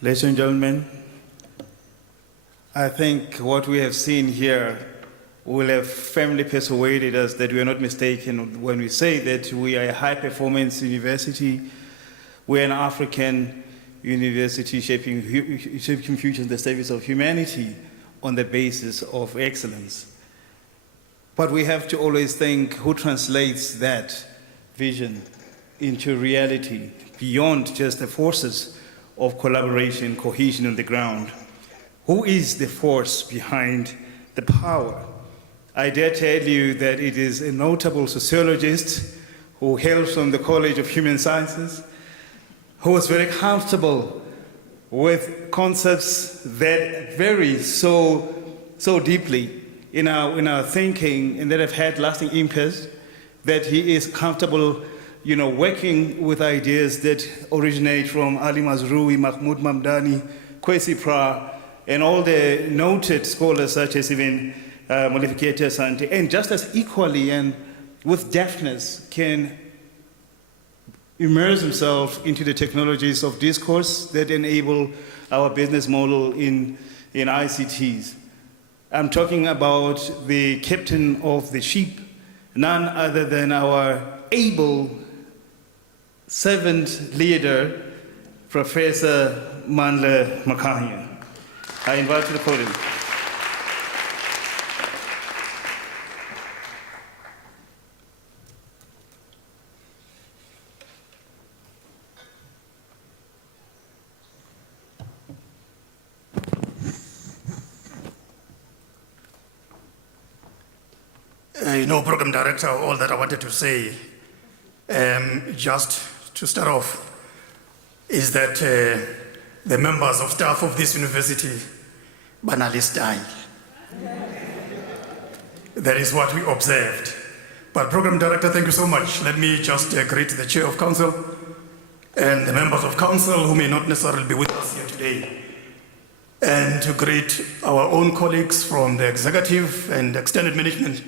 Ladies and gentlemen, I think what we have seen here will have firmly persuaded us that we are not mistaken when we say that we are a high-performance university. We are an African university shaping futures in the service of humanity on the basis of excellence. But we have to always think who translates that vision into reality beyond just the forces of collaboration, cohesion on the ground. Who is the force behind the power? I dare tell you that it is a notable sociologist who hails from the College of Human Sciences, who was very comfortable with concepts that vary so deeply in our thinking and that have had lasting impacts, that he is comfortable working with ideas that originate from Ali Mazrui, Mahmoud Mamdani, Kwesi Pra, and all the noted scholars such as even Modificate Asante, and just as equally and with deftness can immerse himself into the technologies of discourse that enable our business model in ICTs. I'm talking about the captain of the ship, none other than our able servant leader, Professor Mandla Makanya. I invite you to the podium. Program Director, all that I wanted to say, just to start off, is that the members of staff of this university, banally style. That is what we observed. But Program Director, thank you so much. Let me just greet the Chair of Council and the members of Council who may not necessarily be with us here today, and to greet our own colleagues from the executive and extended management,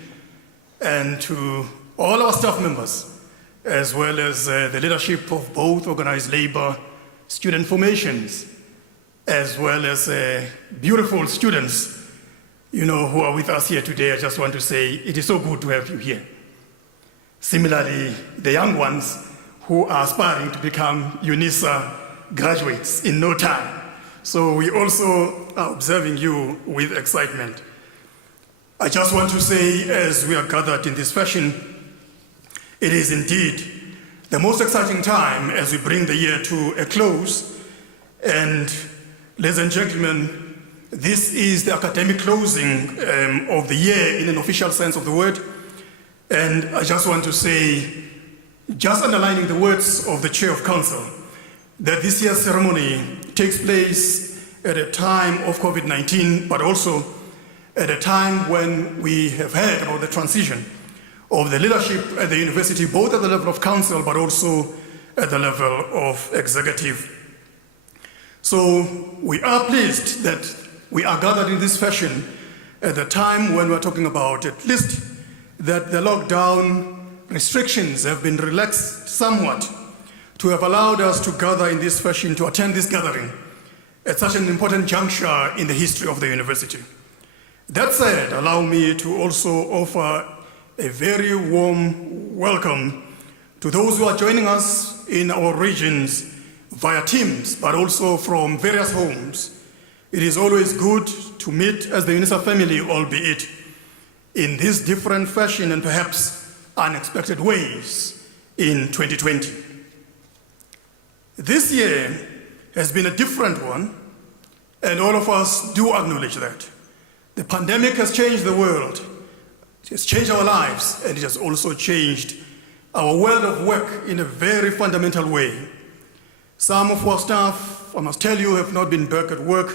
and to all our staff members, as well as the leadership of both organized labor, student formations, as well as beautiful students, who are with us here today. I just want to say it is so good to have you here. Similarly, the young ones who are aspiring to become Unisa graduates in no time. So we also are observing you with excitement. I just want to say, as we are gathered in this fashion, it is indeed the most exciting time as we bring the year to a close. And ladies and gentlemen, this is the academic closing of the year in an official sense of the word. And I just want to say, just underlining the words of the Chair of Council, that this year's ceremony takes place at a time of COVID-19, but also at a time when we have heard about the transition of the leadership at the university, both at the level of council, but also at the level of executive. So we are pleased that we are gathered in this fashion at the time when we're talking about at least that the lockdown restrictions have been relaxed somewhat to have allowed us to gather in this fashion, to attend this gathering at such an important juncture in the history of the university. That said, allow me to also offer a very warm welcome to those who are joining us in our regions via Teams, but also from various homes. It is always good to meet as the Unisa family, albeit in this different fashion and perhaps unexpected ways in 2020. This year has been a different one, and all of us do acknowledge that. The pandemic has changed the world, it has changed our lives, and it has also changed our world of work in a very fundamental way. Some of our staff, I must tell you, have not been back at work,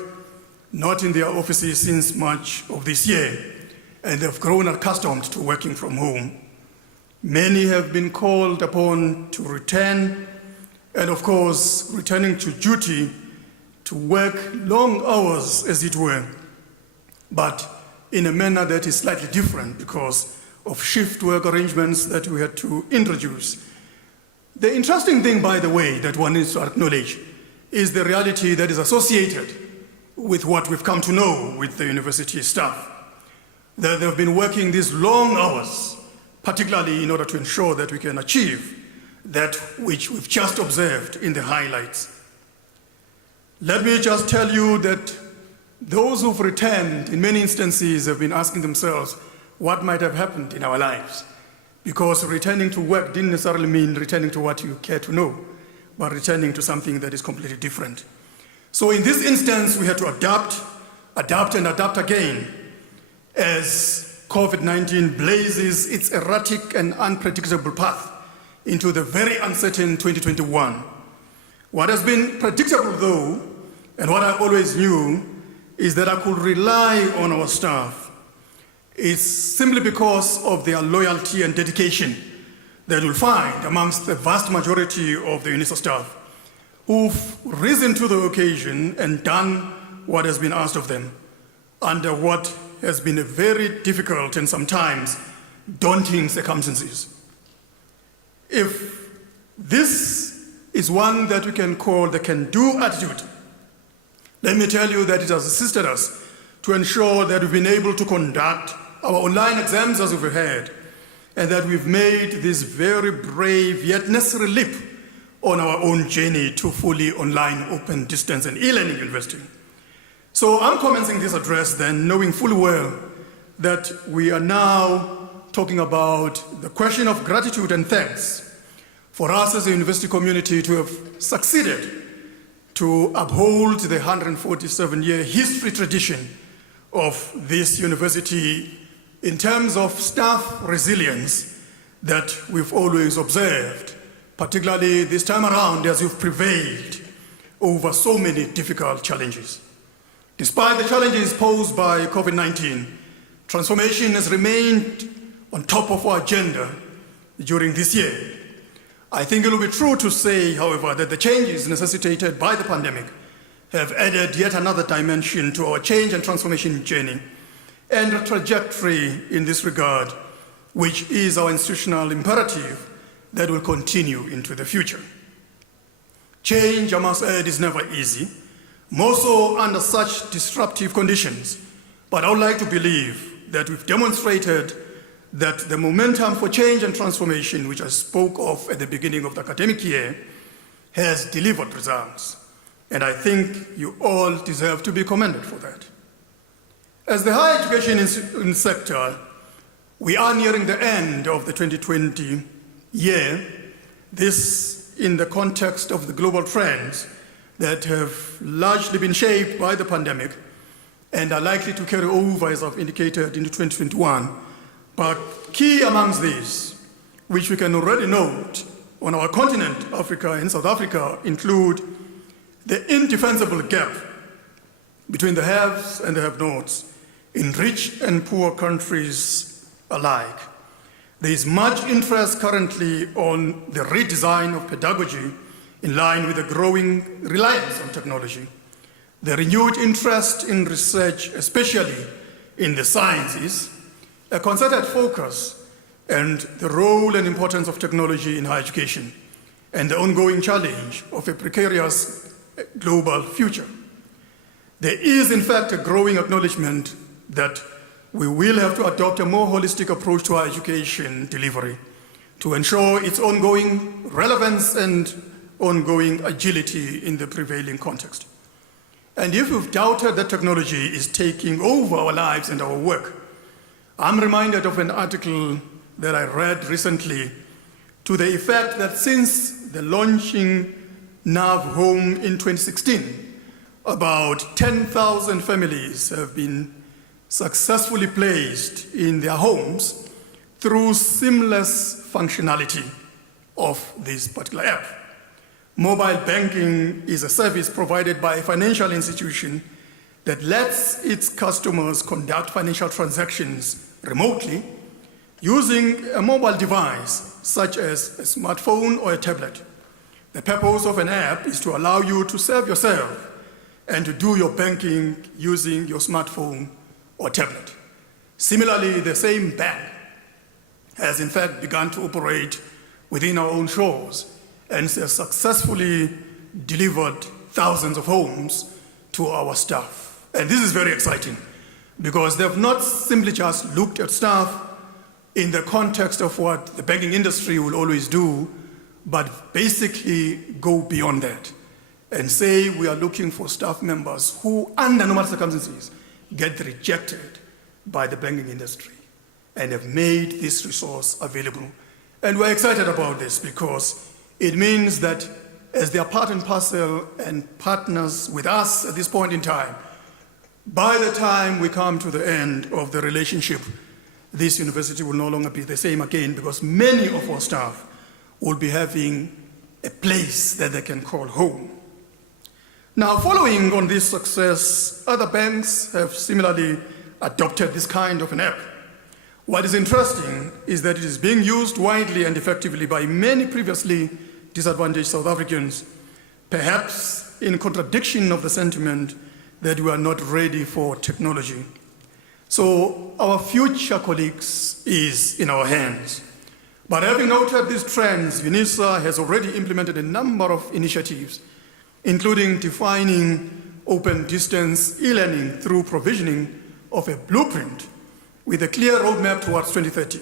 not in their offices since March of this year, and they've grown accustomed to working from home. Many have been called upon to return, and of course, returning to duty to work long hours, as it were, but in a manner that is slightly different because of shift work arrangements that we had to introduce. The interesting thing, by the way, that one needs to acknowledge is the reality that is associated with what we've come to know with the university staff. That they've been working these long hours, particularly in order to ensure that we can achieve that which we've just observed in the highlights. Let me just tell you that those who've returned, in many instances, have been asking themselves what might have happened in our lives. Because returning to work didn't necessarily mean returning to what you care to know, but returning to something that is completely different. So in this instance, we had to adapt and adapt again as COVID-19 blazes its erratic and unpredictable path into the very uncertain 2021. What has been predictable, though, and what I always knew, is that I could rely on our staff. It's simply because of their loyalty and dedication that you'll find amongst the vast majority of the Unisa staff who've risen to the occasion and done what has been asked of them under what has been a very difficult and sometimes daunting circumstances. If this is one that we can call the can-do attitude, let me tell you that it has assisted us to ensure that we've been able to conduct our online exams as we've heard, and that we've made this very brave yet necessary leap on our own journey to fully online, open, distance, and e-learning university. So I'm commencing this address then knowing fully well that we are now talking about the question of gratitude and thanks for us as a university community to have succeeded to uphold the 147-year history tradition of this university in terms of staff resilience that we've always observed, particularly this time around as you've prevailed over so many difficult challenges. Despite the challenges posed by COVID-19, transformation has remained on top of our agenda during this year. I think it will be true to say, however, that the changes necessitated by the pandemic have added yet another dimension to our change and transformation journey and a trajectory in this regard, which is our institutional imperative that will continue into the future. Change, I must add, is never easy, more so under such disruptive conditions. But I would like to believe that we've demonstrated that the momentum for change and transformation, which I spoke of at the beginning of the academic year, has delivered results. And I think you all deserve to be commended for that. As the higher education sector, we are nearing the end of the 2020 year, this in the context of the global trends that have largely been shaped by the pandemic and are likely to carry over, as I've indicated, into 2021. But key amongst these, which we can already note on our continent, Africa and South Africa, include the indefensible gap between the haves and the have-nots in rich and poor countries alike. There is much interest currently on the redesign of pedagogy in line with the growing reliance on technology. The renewed interest in research, especially in the sciences, a concerted focus, and the role and importance of technology in higher education, and the ongoing challenge of a precarious global future. There is, in fact, a growing acknowledgement that we will have to adopt a more holistic approach to our education delivery to ensure its ongoing relevance and ongoing agility in the prevailing context. And if you've doubted that technology is taking over our lives and our work, I'm reminded of an article that I read recently to the effect that since the launching NAV Home in 2016, about 10,000 families have been successfully placed in their homes through seamless functionality of this particular app. Mobile banking is a service provided by a financial institution that lets its customers conduct financial transactions remotely using a mobile device such as a smartphone or a tablet. The purpose of an app is to allow you to serve yourself and to do your banking using your smartphone or tablet. Similarly, the same bank has in fact begun to operate within our own shores and has successfully delivered thousands of homes to our staff. And this is very exciting because they've not simply just looked at staff in the context of what the banking industry will always do, but basically go beyond that and say we are looking for staff members who, under normal circumstances, get rejected by the banking industry and have made this resource available. And we're excited about this because it means that as they are part and parcel and partners with us at this point in time, by the time we come to the end of the relationship, this university will no longer be the same again because many of our staff will be having a place that they can call home. Now, following on this success, other banks have similarly adopted this kind of an app. What is interesting is that it is being used widely and effectively by many previously disadvantaged South Africans, perhaps in contradiction of the sentiment that we are not ready for technology. So our future, colleagues, is in our hands. But having noted these trends, Unisa has already implemented a number of initiatives, including defining open distance e-learning through provisioning of a blueprint with a clear roadmap towards 2030.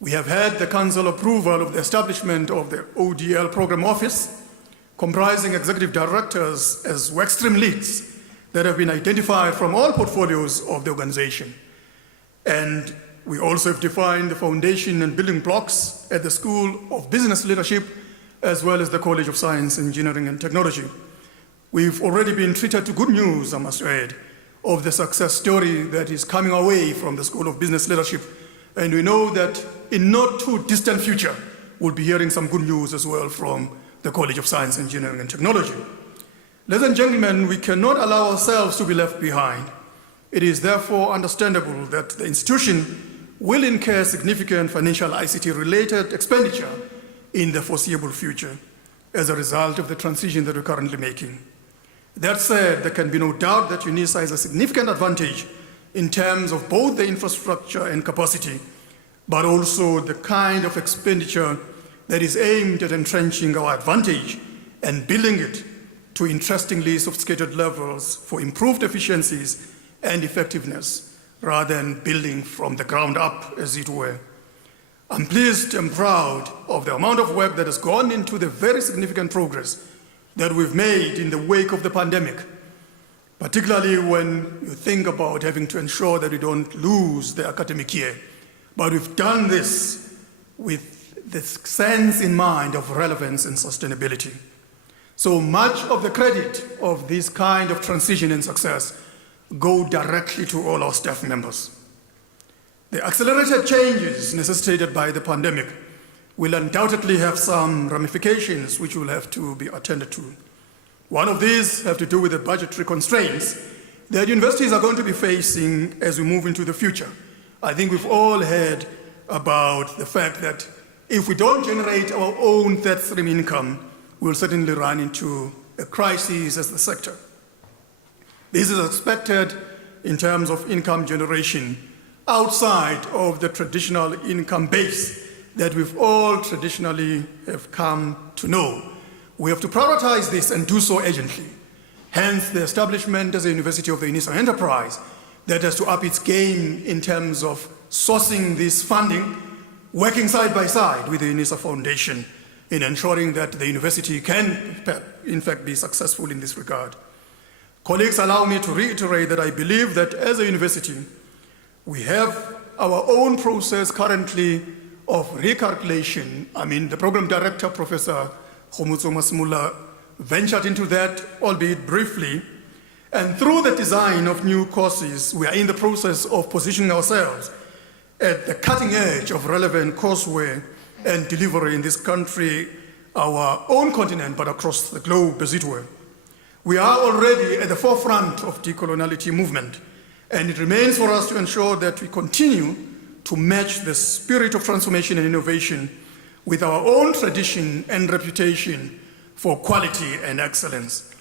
We have had the Council approval of the establishment of the ODL Program Office, comprising executive directors as workstream leads that have been identified from all portfolios of the organization. And we also have defined the foundation and building blocks at the School of Business Leadership, as well as the College of Science, Engineering and Technology. We've already been treated to good news, I must add, of the success story that is coming our way from the School of Business Leadership. And we know that in not too distant future, we'll be hearing some good news as well from the College of Science, Engineering and Technology. Ladies and gentlemen, we cannot allow ourselves to be left behind. It is therefore understandable that the institution will incur significant financial ICT-related expenditure in the foreseeable future as a result of the transition that we're currently making. That said, there can be no doubt that Unisa has a significant advantage in terms of both the infrastructure and capacity, but also the kind of expenditure that is aimed at entrenching our advantage and building it to interestingly sophisticated levels for improved efficiencies and effectiveness, rather than building from the ground up, as it were. I'm pleased and proud of the amount of work that has gone into the very significant progress that we've made in the wake of the pandemic, particularly when you think about having to ensure that we don't lose the academic year. But we've done this with the sense in mind of relevance and sustainability. So much of the credit of this kind of transition and success go directly to all our staff members. The accelerated changes necessitated by the pandemic will undoubtedly have some ramifications which will have to be attended to. One of these have to do with the budgetary constraints that universities are going to be facing as we move into the future. I think we've all heard about the fact that if we don't generate our own third stream income, we'll certainly run into a crisis as the sector. This is expected in terms of income generation outside of the traditional income base that we've all traditionally have come to know. We have to prioritize this and do so urgently. Hence, the establishment as a University of the Unisa enterprise that has to up its game in terms of sourcing this funding, working side by side with the Unisa Foundation in ensuring that the university can, in fact, be successful in this regard. Colleagues, allow me to reiterate that I believe that as a university, we have our own process currently of recalculation. I mean, the program director, Professor Khomutso Masimula, ventured into that, albeit briefly. And through the design of new courses, we are in the process of positioning ourselves at the cutting edge of relevant courseware and delivery in this country, our own continent, but across the globe, as it were. We are already at the forefront of decoloniality movement, and it remains for us to ensure that we continue to match the spirit of transformation and innovation with our own tradition and reputation for quality and excellence.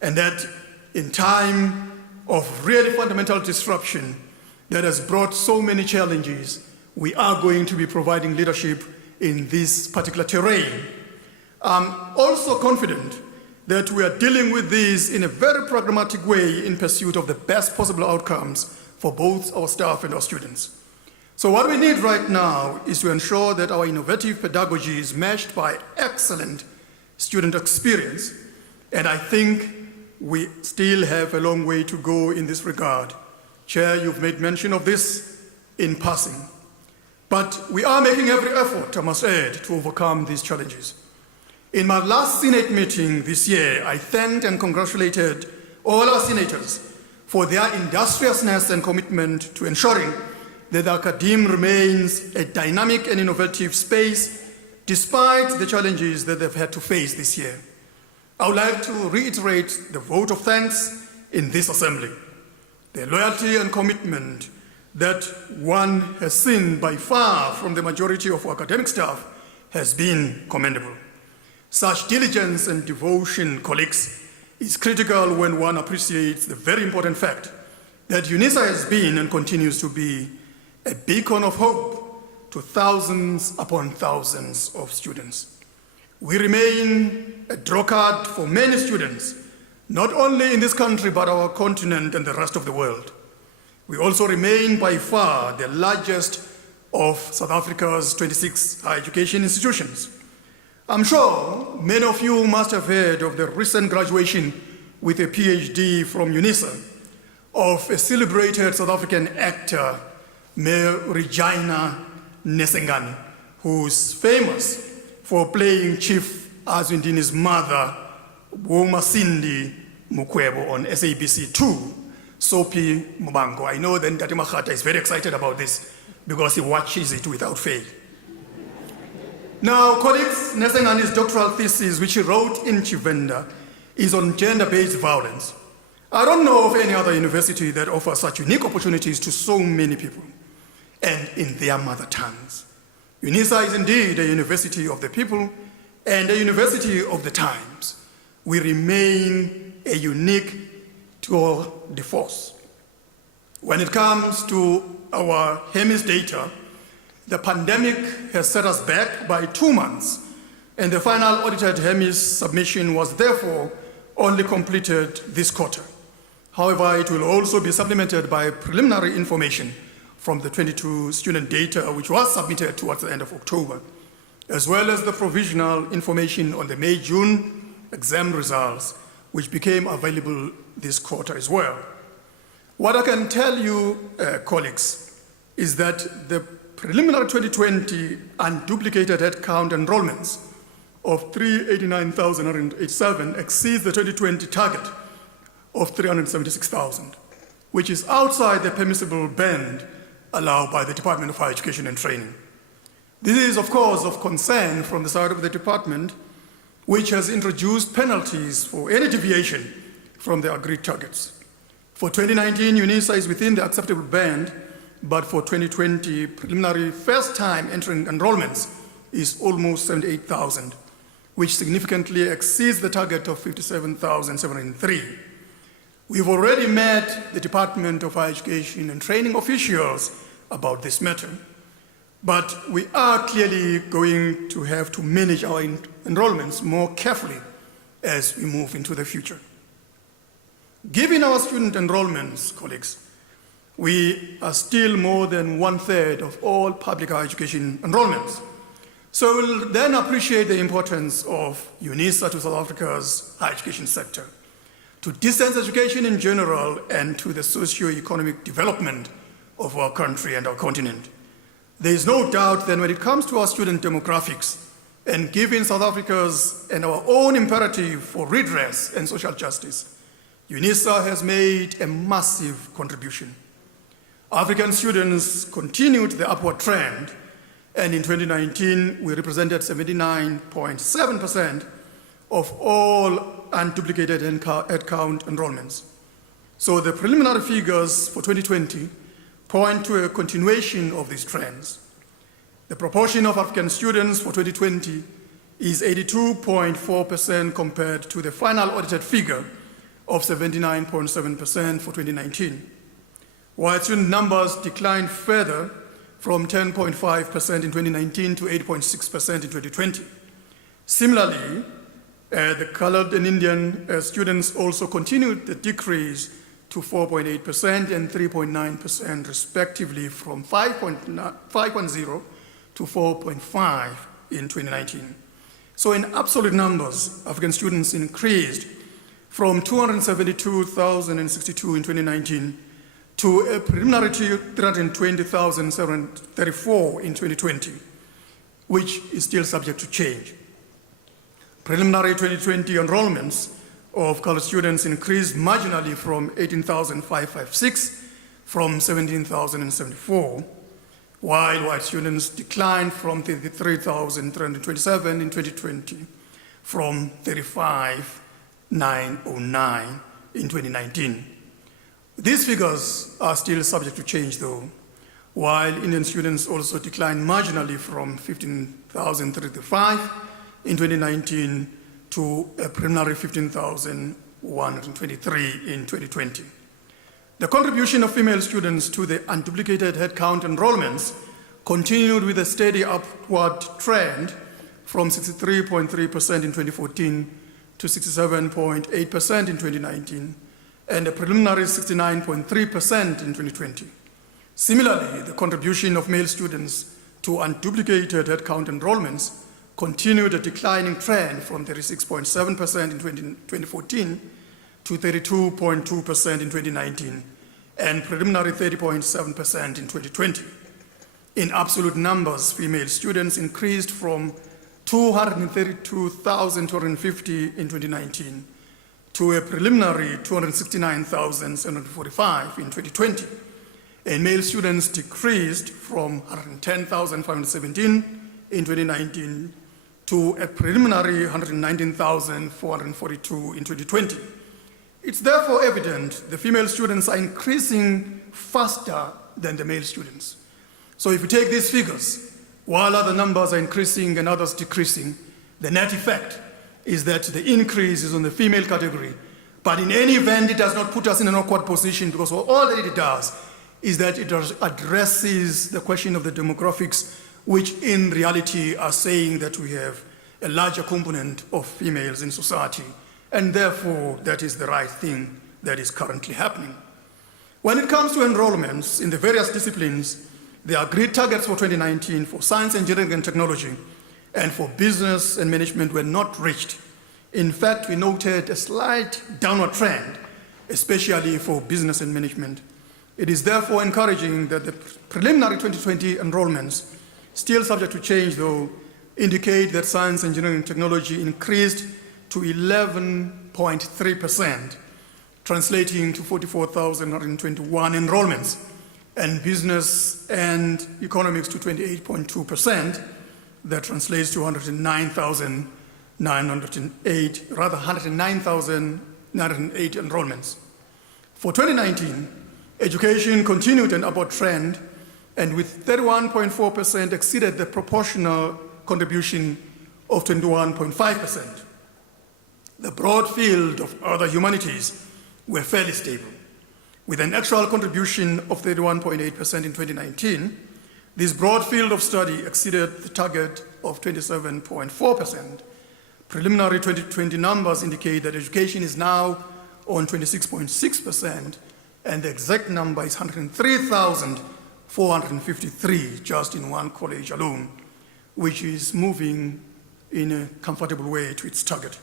And that in time of really fundamental disruption that has brought so many challenges, we are going to be providing leadership in this particular terrain. I'm also confident that we are dealing with this in a very pragmatic way in pursuit of the best possible outcomes for both our staff and our students. So what we need right now is to ensure that our innovative pedagogy is matched by excellent student experience, and I think we still have a long way to go in this regard. Chair, you've made mention of this in passing. But we are making every effort, I must add, to overcome these challenges. In my last Senate meeting this year, I thanked and congratulated all our senators for their industriousness and commitment to ensuring that the academe remains a dynamic and innovative space despite the challenges that they've had to face this year. I would like to reiterate the vote of thanks in this assembly. The loyalty and commitment that one has seen by far from the majority of our academic staff has been commendable. Such diligence and devotion, colleagues, is critical when one appreciates the very important fact that Unisa has been and continues to be a beacon of hope to thousands upon thousands of students. We remain a drawcard for many students, not only in this country, but our continent and the rest of the world. We also remain by far the largest of South Africa's 26 higher education institutions. I'm sure many of you must have heard of the recent graduation with a PhD from Unisa of a celebrated South African actor, Mayor Regina Nesengani, who's famous for playing Chief Azwindini's mother, Womasindi Mukwebo, on SABC 2. Sophie Mubango. I know that Ntate Makgata is very excited about this because he watches it without fail. Now, colleagues, Nesengani's doctoral thesis, which he wrote in Chivenda, is on gender-based violence. I don't know of any other university that offers such unique opportunities to so many people, and in their mother tongues. Unisa is indeed a university of the people and a university of the times. We remain a unique tour de force. When it comes to our HEMIS data, the pandemic has set us back by 2 months, and the final audited HEMIS submission was therefore only completed this quarter. However, it will also be supplemented by preliminary information from the 22 student data, which was submitted towards the end of October, as well as the provisional information on the May-June exam results, which became available this quarter as well. What I can tell you, colleagues, is that the preliminary 2020 unduplicated headcount enrollments of 389,187 exceeds the 2020 target of 376,000, which is outside the permissible band allowed by the Department of Higher Education and Training. This is, of course, of concern from the side of the department, which has introduced penalties for any deviation from the agreed targets. For 2019, Unisa is within the acceptable band, but for 2020, preliminary first-time entering enrollments is almost 78,000, which significantly exceeds the target of 57,703. We've already met the Department of Higher Education and Training officials about this matter, but we are clearly going to have to manage our enrollments more carefully as we move into the future. Given our student enrollments, colleagues, we are still more than 1/3 of all public higher education enrollments. So we'll then appreciate the importance of Unisa to South Africa's higher education sector, to distance education in general, and to the socio-economic development of our country and our continent. There is no doubt that when it comes to our student demographics, and given South Africa's and our own imperative for redress and social justice, Unisa has made a massive contribution. African students continued the upward trend, and in 2019, we represented 79.7% of all unduplicated headcount enrollments. So the preliminary figures for 2020 point to a continuation of these trends. The proportion of African students for 2020 is 82.4% compared to the final audited figure of 79.7% for 2019. While student numbers declined further from 10.5% in 2019 to 8.6% in 2020. Similarly, the colored and Indian students also continued the decrease to 4.8% and 3.9% respectively, from 5.0 to 4.5 in 2019. So in absolute numbers, African students increased from 272,062 in 2019 to a preliminary 320,734 in 2020, which is still subject to change. Preliminary 2020 enrollments of college students increased marginally from 18,556 from 17,074, while white students declined from 33,327 in 2020 from 35,909 in 2019. These figures are still subject to change though, while Indian students also declined marginally from 15,035 in 2019 to a preliminary 15,123 in 2020. The contribution of female students to the unduplicated headcount enrollments continued with a steady upward trend from 63.3% in 2014 to 67.8% in 2019, and a preliminary 69.3% in 2020. Similarly, the contribution of male students to unduplicated headcount enrollments continued a declining trend from 36.7% in 2014 to 32.2% in 2019, and preliminary 30.7% in 2020. In absolute numbers, female students increased from 232,250 in 2019 to a preliminary 269,745 in 2020, and male students decreased from 110,517 in 2019 to a preliminary 119,442 in 2020. It's therefore evident the female students are increasing faster than the male students. So if you take these figures, while other numbers are increasing and others decreasing, the net effect is that the increase is on the female category. But in any event, it does not put us in an awkward position, because all that it does is that it addresses the question of the demographics, which in reality are saying that we have a larger component of females in society, and therefore that is the right thing that is currently happening. When it comes to enrollments in the various disciplines, the agreed targets for 2019 for science, engineering, and technology, and for business and management were not reached. In fact, we noted a slight downward trend, especially for business and management. It is therefore encouraging that the preliminary 2020 enrollments, still subject to change though, indicate that science, engineering, and technology increased to 11.3%, translating to 44,121 enrollments, and business and economics to 28.2%, that translates to 109,908 enrollments. For 2019, education continued an upward trend, and with 31.4% exceeded the proportional contribution of 21.5%. The broad field of other humanities were fairly stable. With an actual contribution of 31.8% in 2019, this broad field of study exceeded the target of 27.4%. Preliminary 2020 numbers indicate that education is now on 26.6%, and the exact number is 103,453 just in one college alone, which is moving in a comfortable way to its target.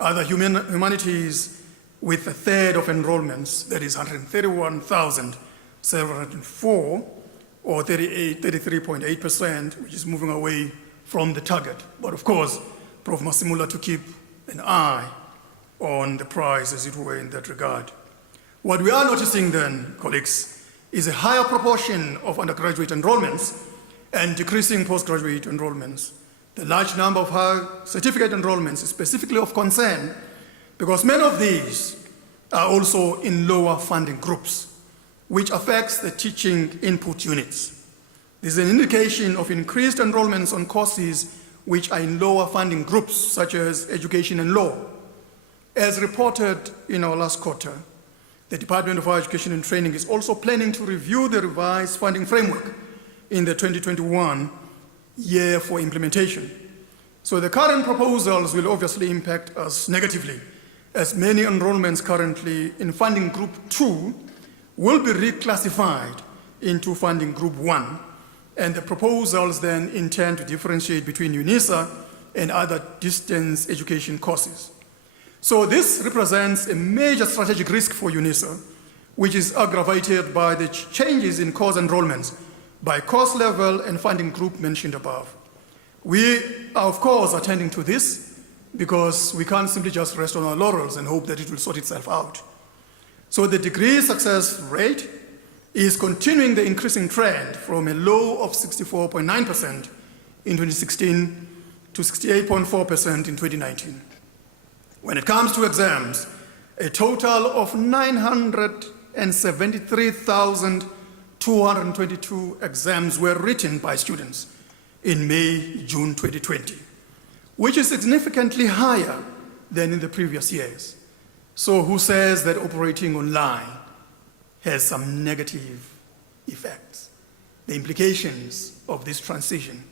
Other humanities, with a third of enrollments, that is 131,704, or 33.8%, which is moving away from the target. But of course, Prof. Masimula to keep an eye on the prize, as it were, in that regard. What we are noticing then, colleagues, is a higher proportion of undergraduate enrollments and decreasing postgraduate enrollments. The large number of higher certificate enrollments is specifically of concern, because many of these are also in lower funding groups, which affects the teaching input units. This is an indication of increased enrollments on courses which are in lower funding groups, such as education and law. As reported in our last quarter, the Department of Higher Education and Training is also planning to review the revised funding framework in the 2021 year for implementation. So the current proposals will obviously impact us negatively, as many enrollments currently in funding group 2 will be reclassified into funding group 1, and the proposals then intend to differentiate between Unisa and other distance education courses. So this represents a major strategic risk for Unisa, which is aggravated by the changes in course enrollments by course level and funding group mentioned above. We are, of course, attending to this because we can't simply just rest on our laurels and hope that it will sort itself out. So the degree success rate is continuing the increasing trend from a low of 64.9% in 2016 to 68.4% in 2019. When it comes to exams, a total of 973,222 exams were written by students in May-June 2020, which is significantly higher than in the previous years. So who says that operating online has some negative effects? The implications of this transition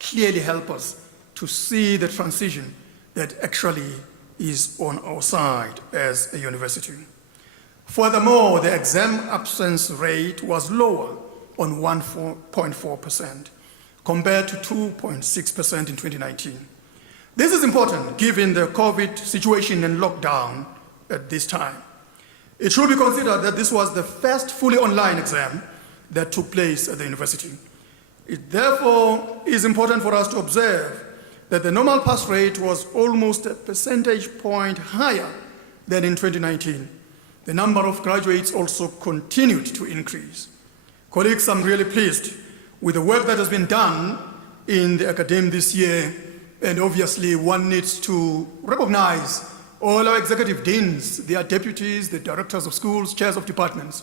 clearly help us to see the transition that actually is on our side as a university. Furthermore, the exam absence rate was lower on 1.4% compared to 2.6% in 2019. This is important given the COVID situation and lockdown at this time. It should be considered that this was the first fully online exam that took place at the university. It therefore is important for us to observe that the normal pass rate was almost a percentage point higher than in 2019. The number of graduates also continued to increase. Colleagues, I'm really pleased with the work that has been done in the academy this year, and obviously one needs to recognize all our executive deans, their deputies, the directors of schools, chairs of departments,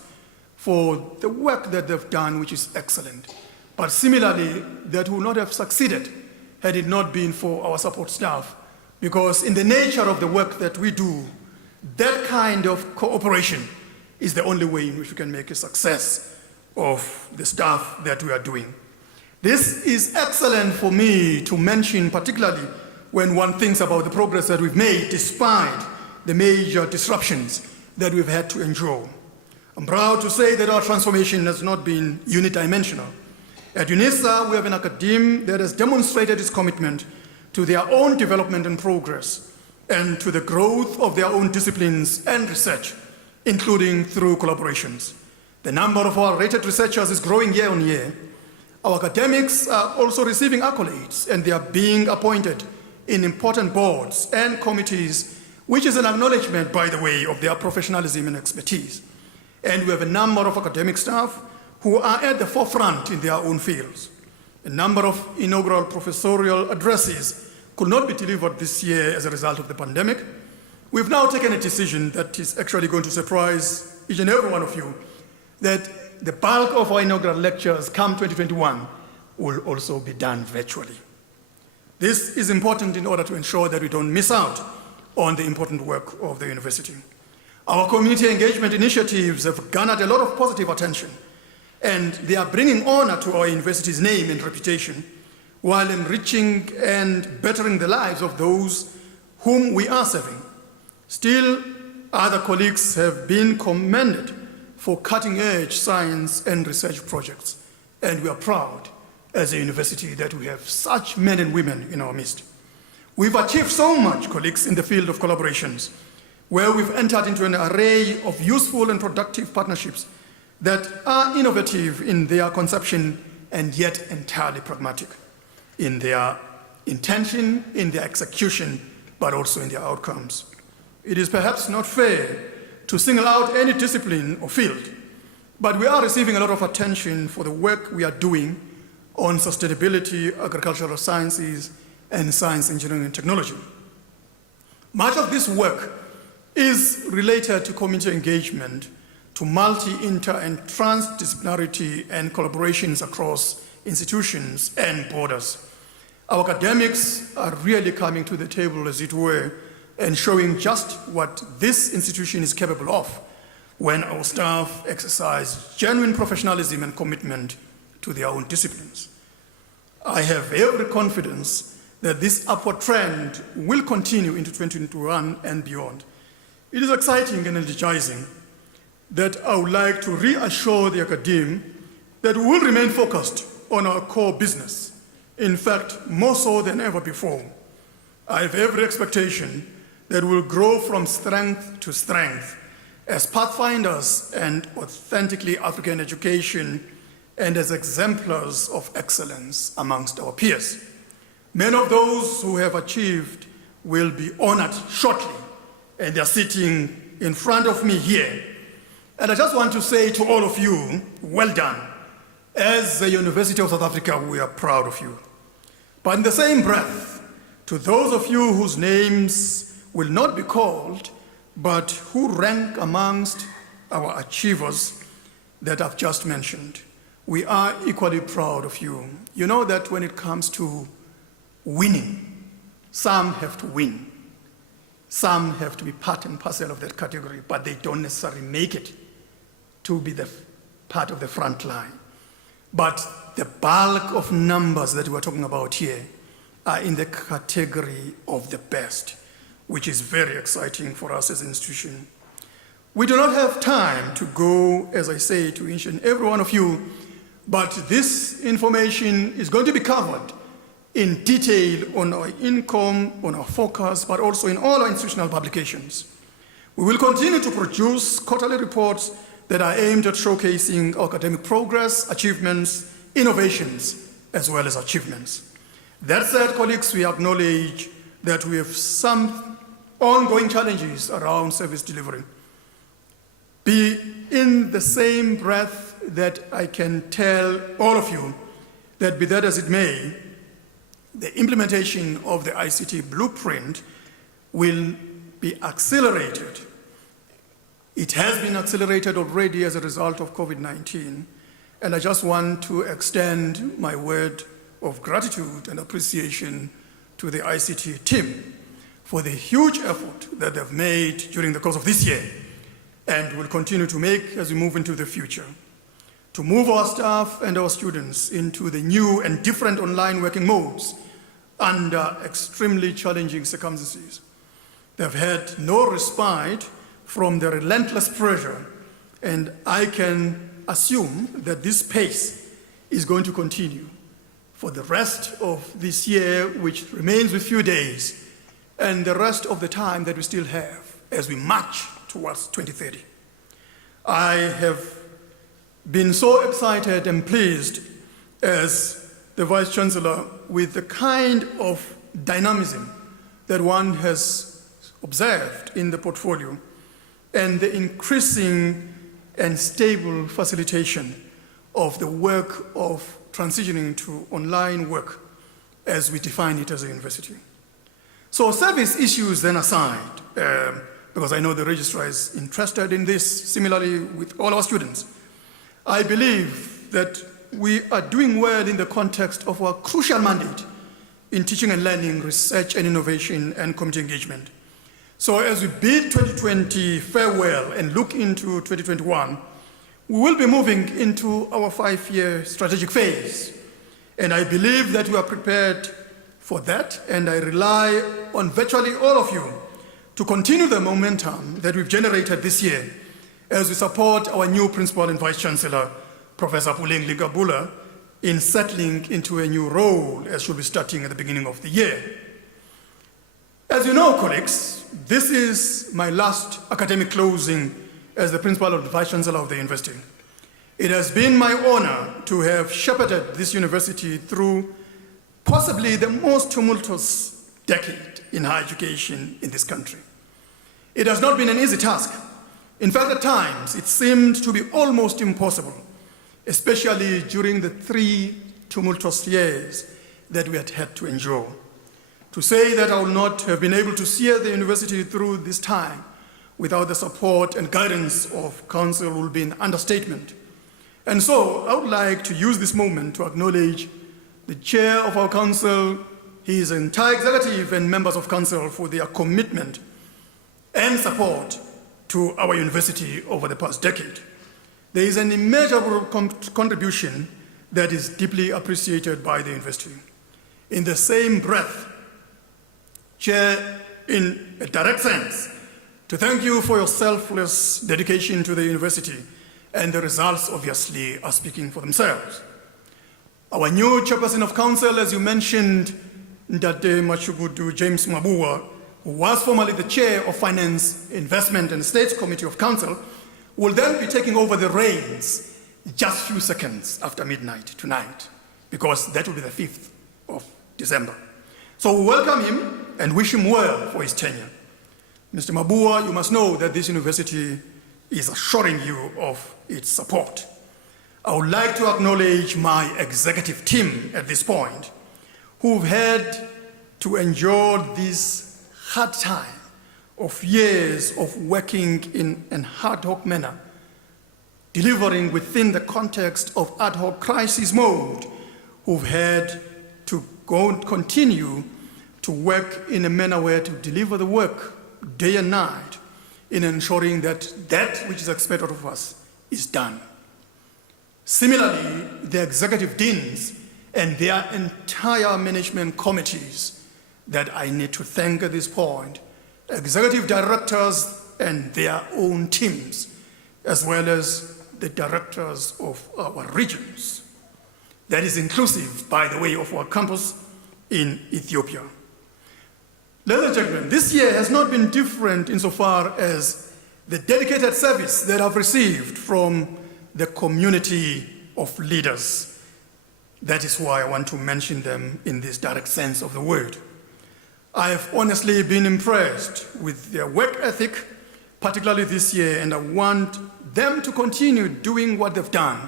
for the work that they've done, which is excellent. But similarly, that would not have succeeded had it not been for our support staff, because in the nature of the work that we do, that kind of cooperation is the only way in which we can make a success of the stuff that we are doing. This is excellent for me to mention, particularly when one thinks about the progress that we've made despite the major disruptions that we've had to endure. I'm proud to say that our transformation has not been unidimensional. At Unisa, we have an academe that has demonstrated its commitment to their own development and progress, and to the growth of their own disciplines and research, including through collaborations. The number of our rated researchers is growing year on year. Our academics are also receiving accolades, and they are being appointed in important boards and committees, which is an acknowledgement, by the way, of their professionalism and expertise. And we have a number of academic staff who are at the forefront in their own fields. A number of inaugural professorial addresses could not be delivered this year as a result of the pandemic. We've now taken a decision that is actually going to surprise each and every one of you, that the bulk of our inaugural lectures come 2021 will also be done virtually. This is important in order to ensure that we don't miss out on the important work of the university. Our community engagement initiatives have garnered a lot of positive attention, and they are bringing honor to our university's name and reputation, while enriching and bettering the lives of those whom we are serving. Still, other colleagues have been commended for cutting-edge science and research projects, and we are proud as a university that we have such men and women in our midst. We've achieved so much, colleagues, in the field of collaborations, where we've entered into an array of useful and productive partnerships that are innovative in their conception and yet entirely pragmatic in their intention, in their execution, but also in their outcomes. It is perhaps not fair to single out any discipline or field, but we are receiving a lot of attention for the work we are doing on sustainability, agricultural sciences, and science, engineering, and technology. Much of this work is related to community engagement, to multi, inter, and transdisciplinarity and collaborations across institutions and borders. Our academics are really coming to the table, as it were, and showing just what this institution is capable of when our staff exercise genuine professionalism and commitment to their own disciplines. I have every confidence that this upward trend will continue into 2021 and beyond. It is exciting and energizing that I would like to reassure the academe that we will remain focused on our core business. In fact, more so than ever before. I have every expectation that we'll grow from strength to strength as pathfinders and authentically African education, and as exemplars of excellence amongst our peers. Many of those who have achieved will be honored shortly, and they're sitting in front of me here. And I just want to say to all of you, well done. As the University of South Africa, we are proud of you. But in the same breath, to those of you whose names will not be called, but who rank amongst our achievers that I've just mentioned, we are equally proud of you. You know that when it comes to winning, some have to win. Some have to be part and parcel of that category, but they don't necessarily make it to be the part of the front line. But the bulk of numbers that we're talking about here are in the category of the best, which is very exciting for us as an institution. We do not have time to go, as I say, to each and every one of you, but this information is going to be covered in detail on our income, on our focus, but also in all our institutional publications. We will continue to produce quarterly reports that are aimed at showcasing our academic progress, achievements, innovations, as well as achievements. That said, colleagues, we acknowledge that we have some ongoing challenges around service delivery. Be in the same breath that I can tell all of you that, be that as it may, the implementation of the ICT blueprint will be accelerated. It has been accelerated already as a result of COVID-19, and I just want to extend my word of gratitude and appreciation to the ICT team for the huge effort that they've made during the course of this year and will continue to make as we move into the future, to move our staff and our students into the new and different online working modes under extremely challenging circumstances. They've had no respite from the relentless pressure, and I can assume that this pace is going to continue for the rest of this year, which remains a few days, and the rest of the time that we still have as we march towards 2030. I have been so excited and pleased as the Vice Chancellor with the kind of dynamism that one has observed in the portfolio and the increasing and stable facilitation of the work of transitioning to online work as we define it as a university. So service issues then aside, because I know the registrar is interested in this, similarly with all our students, I believe that we are doing well in the context of our crucial mandate in teaching and learning, research and innovation, and community engagement. So as we bid 2020 farewell and look into 2021, we will be moving into our 5-year strategic phase. And I believe that we are prepared for that, and I rely on virtually all of you to continue the momentum that we've generated this year as we support our new Principal and Vice Chancellor, Professor Puleng Ligabula, in settling into a new role as she'll be starting at the beginning of the year. As you know, colleagues, this is my last academic closing as the Principal and Vice Chancellor of the university. It has been my honor to have shepherded this university through possibly the most tumultuous decade in higher education in this country. It has not been an easy task. In fact, at times, it seemed to be almost impossible, especially during the 3 tumultuous years that we had had to endure. To say that I will not have been able to steer the university through this time without the support and guidance of Council will be an understatement. And so I would like to use this moment to acknowledge the Chair of our Council, his entire executive and members of Council for their commitment and support to our university over the past decade. There is an immeasurable contribution that is deeply appreciated by the university. In the same breath, Chair, in a direct sense, to thank you for your selfless dedication to the university, and the results obviously are speaking for themselves. Our new Chairperson of Council, as you mentioned, Ndade Machugudu James Mabua, who was formerly the Chair of Finance, Investment and States Committee of Council, will then be taking over the reins just a few seconds after midnight tonight, because that will be the 5th of December. So we welcome him and wish him well for his tenure. Mr. Mabua, you must know that this university is assuring you of its support. I would like to acknowledge my executive team at this point, who've had to endure this hard time of years of working in an ad hoc manner, delivering within the context of ad hoc crisis mode, who've had to continue to work in a manner where to deliver the work day and night in ensuring that that which is expected of us is done. Similarly, the executive deans and their entire management committees that I need to thank at this point, executive directors and their own teams, as well as the directors of our regions. That is inclusive, by the way, of our campus in Ethiopia. Ladies and gentlemen, this year has not been different insofar as the dedicated service that I've received from the community of leaders. That is why I want to mention them in this direct sense of the word. I have honestly been impressed with their work ethic, particularly this year, and I want them to continue doing what they've done.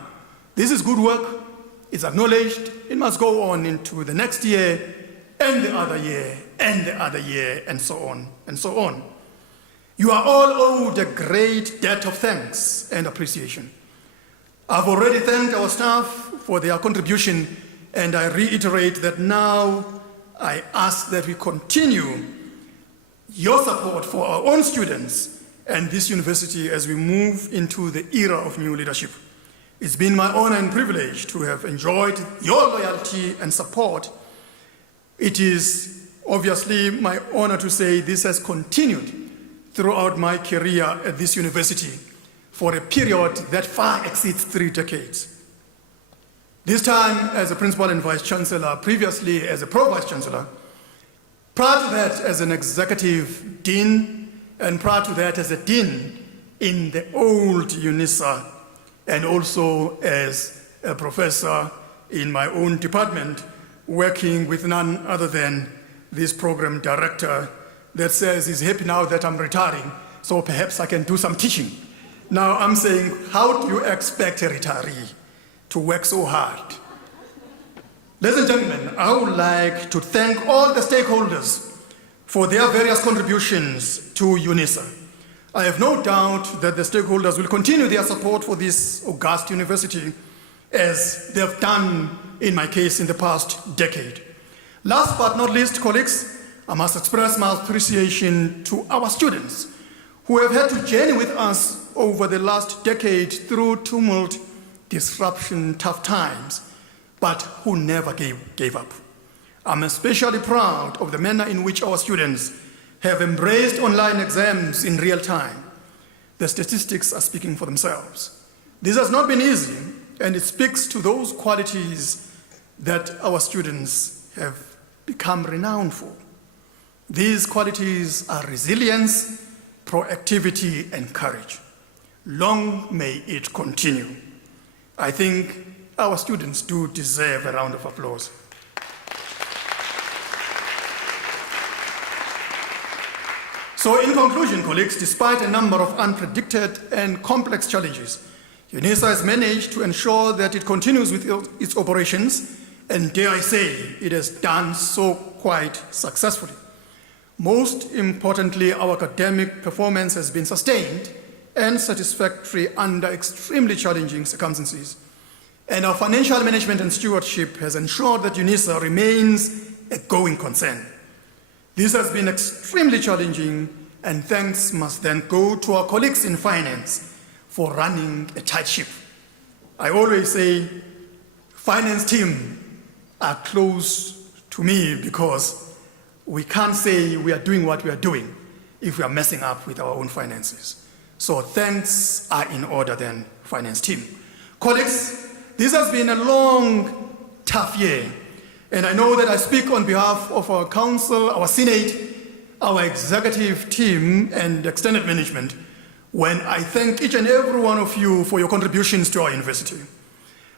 This is good work, it's acknowledged, it must go on into the next year, and the other year, and the other year, and so on, and so on. You are all owed a great debt of thanks and appreciation. I've already thanked our staff for their contribution, and I reiterate that now I ask that we continue your support for our own students and this university as we move into the era of new leadership. It's been my honor and privilege to have enjoyed your loyalty and support. It is obviously my honor to say this has continued throughout my career at this university for a period that far exceeds 3 decades. This time as a principal and vice chancellor, previously as a pro-vice chancellor, prior to that as an executive dean, and prior to that as a dean in the old Unisa, and also as a professor in my own department, working with none other than this program director that says he's happy now that I'm retiring, so perhaps I can do some teaching. Now I'm saying, how do you expect a retiree to work so hard? Ladies and gentlemen, I would like to thank all the stakeholders for their various contributions to Unisa. I have no doubt that the stakeholders will continue their support for this august university as they have done, in my case, in the past decade. Last but not least, colleagues, I must express my appreciation to our students who have had to journey with us over the last decade through tumult, disruption, tough times, but who never gave up. I'm especially proud of the manner in which our students have embraced online exams in real time. The statistics are speaking for themselves. This has not been easy, and it speaks to those qualities that our students have become renowned for. These qualities are resilience, proactivity, and courage. Long may it continue. I think our students do deserve a round of applause. So in conclusion, colleagues, despite a number of unpredicted and complex challenges, Unisa has managed to ensure that it continues with its operations, and dare I say, it has done so quite successfully. Most importantly, our academic performance has been sustained and satisfactory under extremely challenging circumstances. And our financial management and stewardship has ensured that Unisa remains a going concern. This has been extremely challenging, and thanks must then go to our colleagues in finance for running a tight ship. I always say, finance team are close to me because we can't say we are doing what we are doing if we are messing up with our own finances. So thanks are in order then, finance team. Colleagues, this has been a long, tough year. And I know that I speak on behalf of our council, our senate, our executive team, and extended management when I thank each and every one of you for your contributions to our university.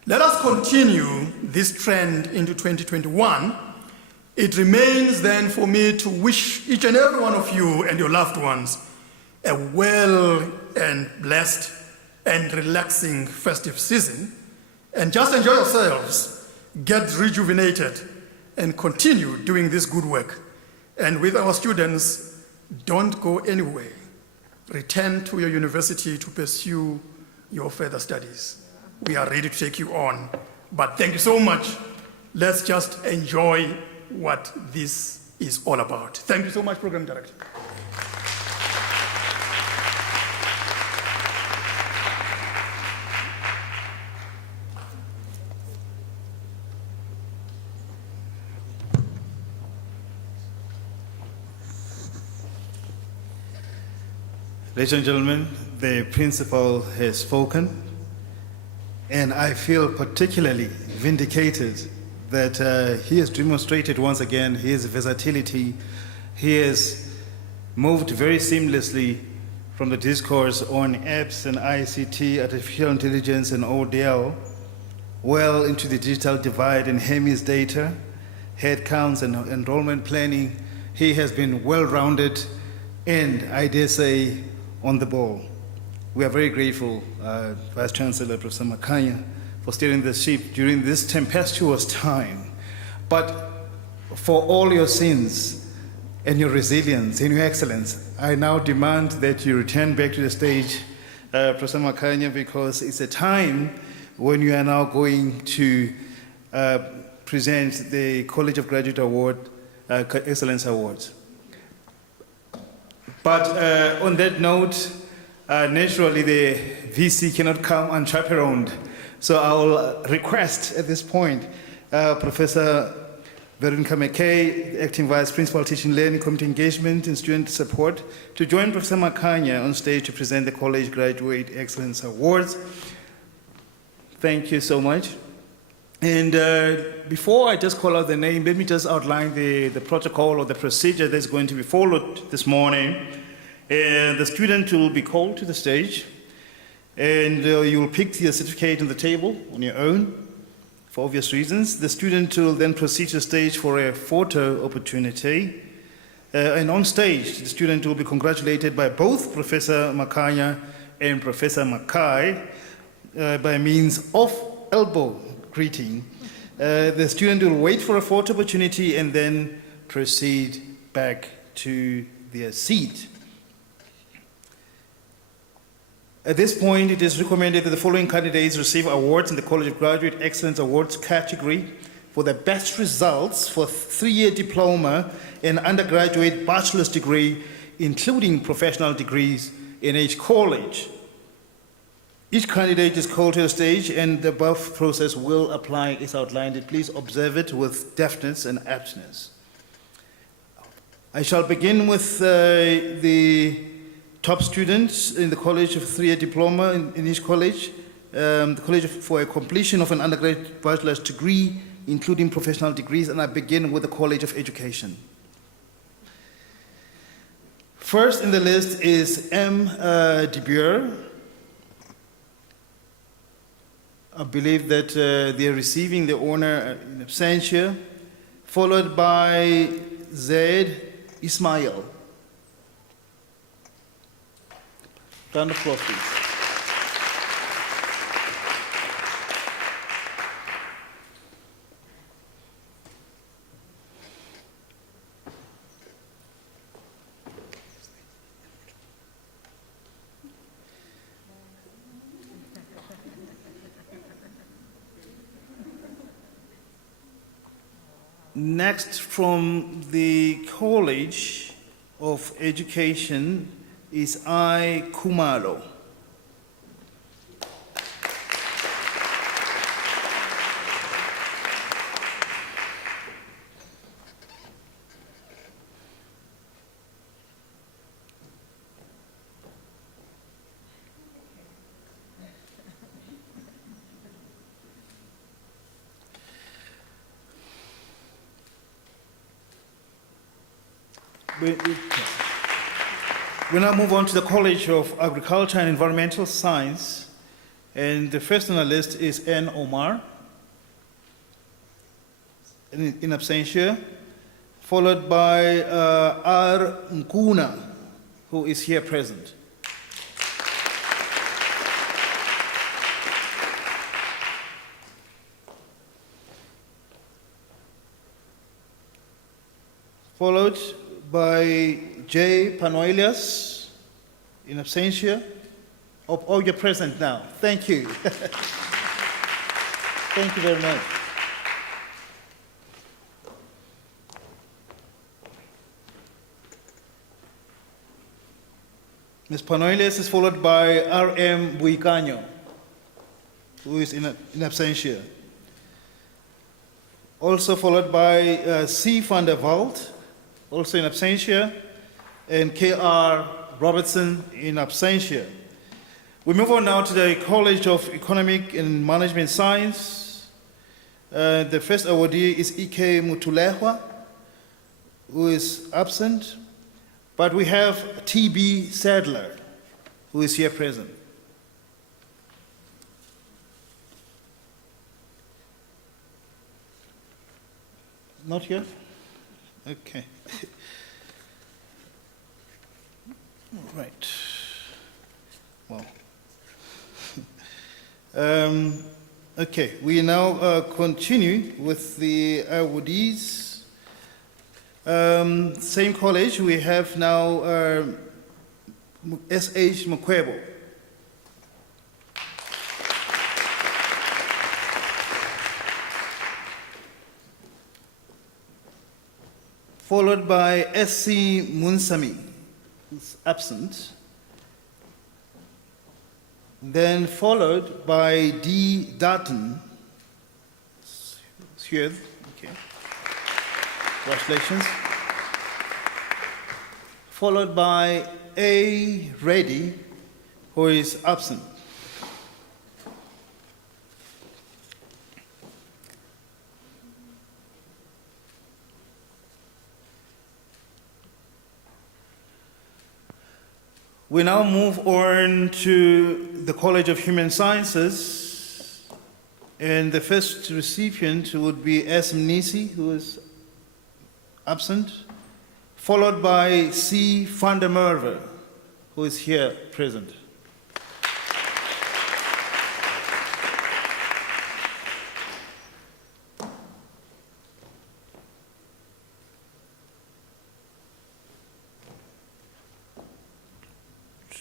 Let us continue this trend into 2021. It remains then for me to wish each and every one of you and your loved ones a well and blessed and relaxing festive season, and just enjoy yourselves, get rejuvenated, and continue doing this good work. And with our students, don't go anywhere. Return to your university to pursue your further studies. We are ready to take you on, but thank you so much. Let's just enjoy what this is all about. Thank you so much, Program Director. Ladies and gentlemen, the principal has spoken, and I feel particularly vindicated that he has demonstrated once again his versatility. He has moved very seamlessly from the discourse on apps and ICT, artificial intelligence and ODL, well into the digital divide and HEMIS data, headcounts and enrollment planning. He has been well-rounded and, I dare say, on the ball. We are very grateful, Vice Chancellor Professor Makanya, for steering the ship during this tempestuous time. But for all your sins and your resilience and your excellence, I now demand that you return back to the stage, Professor Makanya, because it's a time when you are now going to present the College of Graduate Award, Excellence Awards. But on that note, naturally the VC cannot come unchaperoned. So I will request at this point Professor Veronica McKay, Acting Vice Principal Teaching Learning, Community Engagement and Student Support, to join Professor Makanya on stage to present the College Graduate Excellence Awards. Thank you so much. And before I just call out the name, let me just outline the protocol or the procedure that's going to be followed this morning. The student will be called to the stage, and you will pick your certificate on the table on your own, for obvious reasons. The student will then proceed to the stage for a photo opportunity. And on stage, the student will be congratulated by both Professor Makanya and Professor Makai by means of elbow greeting. The student will wait for a photo opportunity and then proceed back to their seat. At this point, it is recommended that the following candidates receive awards in the College of Graduate Excellence Awards category for the best results for 3-year diploma and undergraduate bachelor's degree, including professional degrees in each college. Each candidate is called to the stage, and the above process will apply as outlined. Please observe it with deftness and aptness. I shall begin with the top students in the College of 3-year diploma in each college, the college for a completion of an undergraduate bachelor's degree, including professional degrees, and I begin with the College of Education. First in the list is M. De Boer. I believe that they are receiving the honor in absentia, followed by Zaid Ismail. Round of applause, please. Next, from the College of Education is I. Kumalo. We now move on to the College of Agriculture and Environmental Science, and the first on the list is N. Omar, in absentia, followed by R. Nkuna, who is here present. Followed by J. Panoelias, in absentia. Oh, you're present now. Thank you. Thank you very much. Ms. Panoelias is followed by R.M. Buicanyo, who is in absentia. Also followed by C. van der Walt, also in absentia, and K.R. Robertson in absentia. We move on now to the College of Economic and Management Science. The first awardee is E.K. Mutulehwa, who is absent, but we have T.B. Sadler, who is here present. Not here? Okay. Right. Well. Okay, we now continue with the awardees. Same college, we have now S.H. Mukwebo. Followed by S.C. Munsami, who's absent. Then followed by D. Dutton. Here, okay. Congratulations. Followed by A. Reddy, who is absent. We now move on to the College of Human Sciences, and the first recipient would be S. Mnisi, who is absent, followed by C. van der Merwe, who is here present.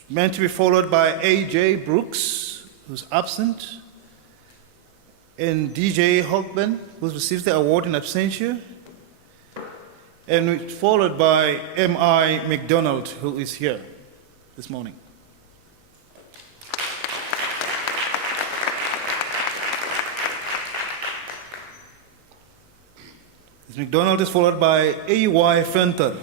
Meant to be followed by A.J. Brooks, who's absent, and D.J. Hockman, who receives the award in absentia, and followed by M.I. McDonald, who is here this morning. Ms. McDonald is followed by A.Y. Fenter.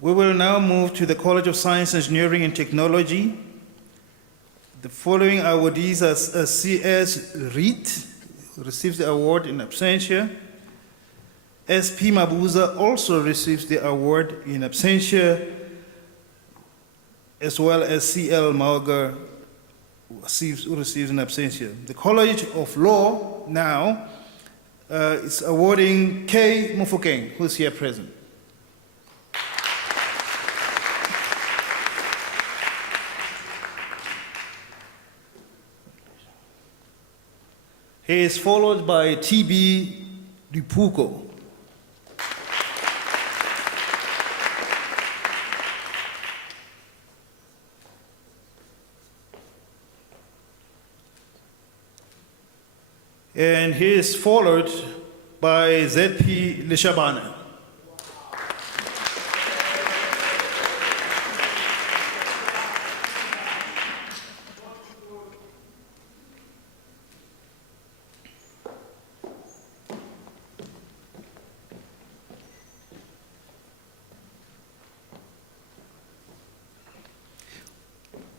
We will now move to the College of Science, Engineering and Technology. The following awardees are C.S. Reed, who receives the award in absentia. S.P. Mabuza also receives the award in absentia, as well as C.L. Mauger, who receives in absentia. The College of Law now is awarding K. Mufokeng, who is here present. He is followed by T.B. Dipuko. And he is followed by Z.P. Lishabana.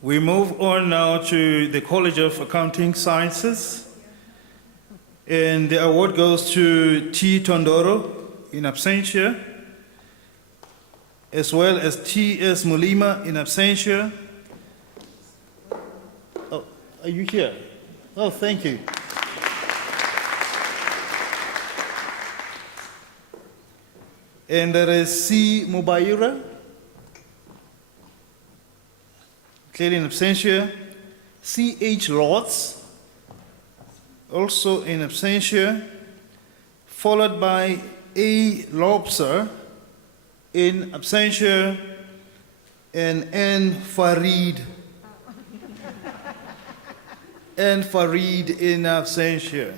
We move on now to the College of Accounting Sciences, and the award goes to T. Tondoro in absentia, as well as T.S. Mulima in absentia. Oh, are you here? Oh, thank you. And there is C. Mubayura, clearly in absentia. C.H. Lords, also in absentia, followed by A. Lobser in absentia, and N. Farid. N. Farid in absentia.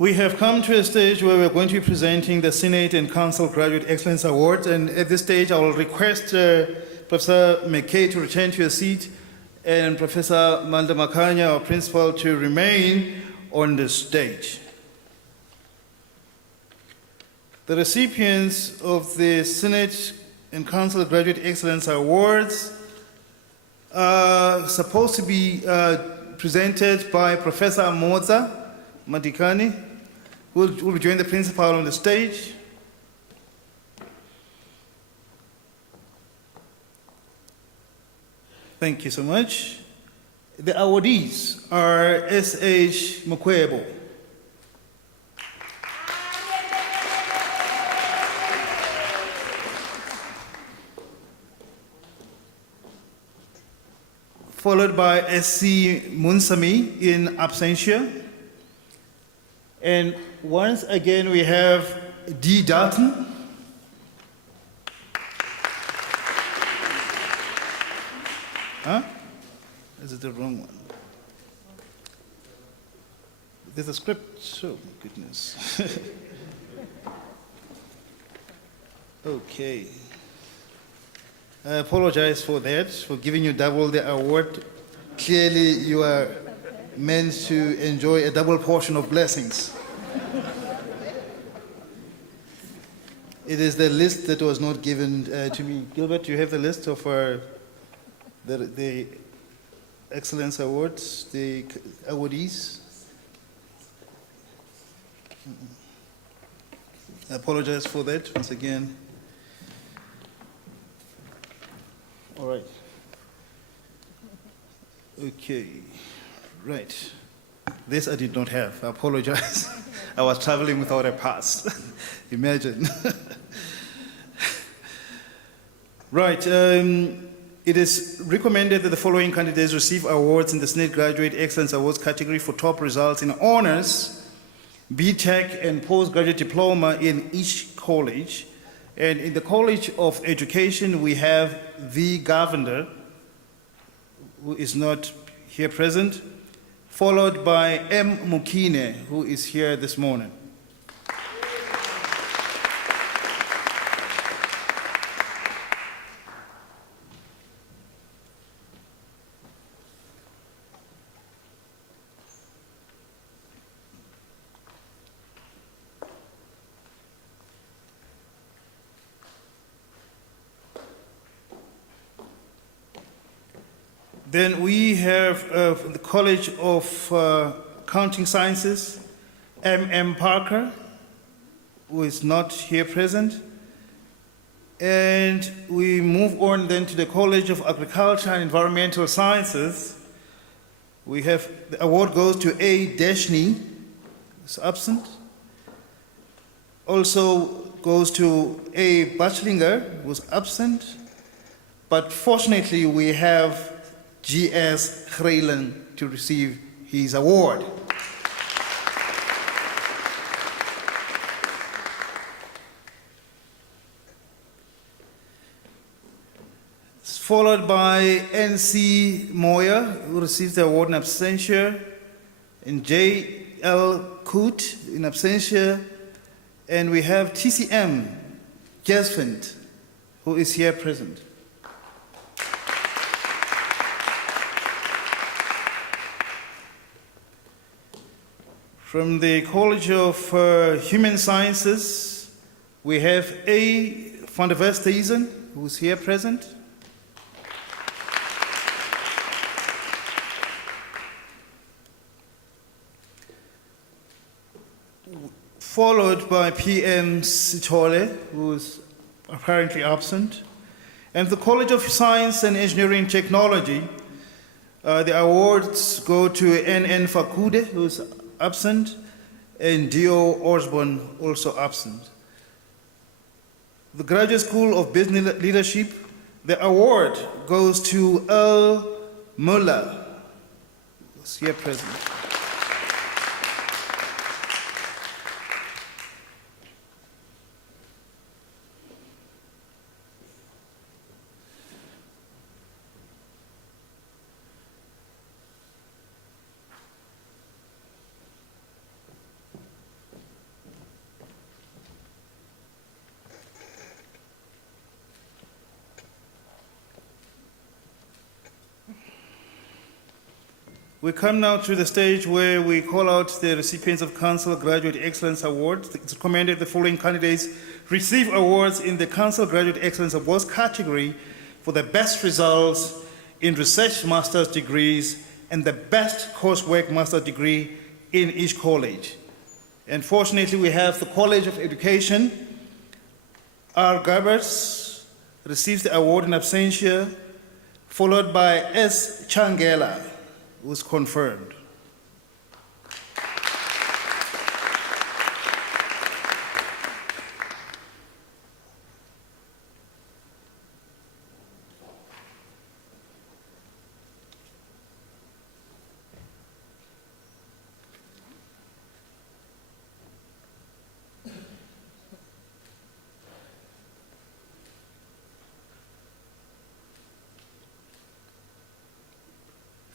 We have come to a stage where we're going to be presenting the Senate and Council Graduate Excellence Awards, and at this stage I will request Professor McKay to return to your seat and Professor Manda Makanya, our principal, to remain on the stage. The recipients of the Senate and Council Graduate Excellence Awards are supposed to be presented by Professor Moza Madikani, who will join the principal on the stage. Thank you so much. The awardees are S.H. Mukwebo, followed by S.C. Munsami in absentia. And once again, we have D. Dalton. Huh? Is it the wrong one? There's a script. Oh, goodness. Okay. I apologize for that, for giving you double the award. Clearly, you are meant to enjoy a double portion of blessings. It is the list that was not given to me. Gilbert, do you have the list of the Excellence Awards, the awardees? I apologize for that once again. All right. Okay. Right. This I did not have. I apologize. I was traveling without a pass. Imagine. Right. It is recommended that the following candidates receive awards in the SNET Graduate Excellence Awards category for top results in honors, BTech, and postgraduate diploma in each college. And in the College of Education, we have V. Governor, who is not here present, followed by M. Mukine, who is here this morning. Then we have the College of Accounting Sciences, M.M. Parker, who is not here present. And we move on then to the College of Agriculture and Environmental Sciences. We have, the award goes to A. Deshni, who's absent. Also goes to A. Bachlinger, who's absent. But fortunately, we have G.S. Greylen to receive his award. Followed by N.C. Moyer, who receives the award in absentia, and J.L. Coote in absentia, and we have T.C.M. Jesfint, who is here present. From the College of Human Sciences, we have A. van der Westhuizen, who is here present. Followed by P.M. Sitole, who is apparently absent. And the College of Science and Engineering Technology, the awards go to N.N. Fakude, who is absent, and D.O. Osborne, also absent. The Graduate School of Business Leadership, the award goes to Earl Muller, who's here present. We come now to the stage where we call out the Recipients of Council Graduate Excellence Awards. It's recommended the following candidates receive awards in the Council Graduate Excellence Awards category for the best results in research master's degrees and the best coursework master degree in each college. And fortunately, we have the College of Education. R. Gabbers receives the award in absentia, followed by S. Changela, who is confirmed.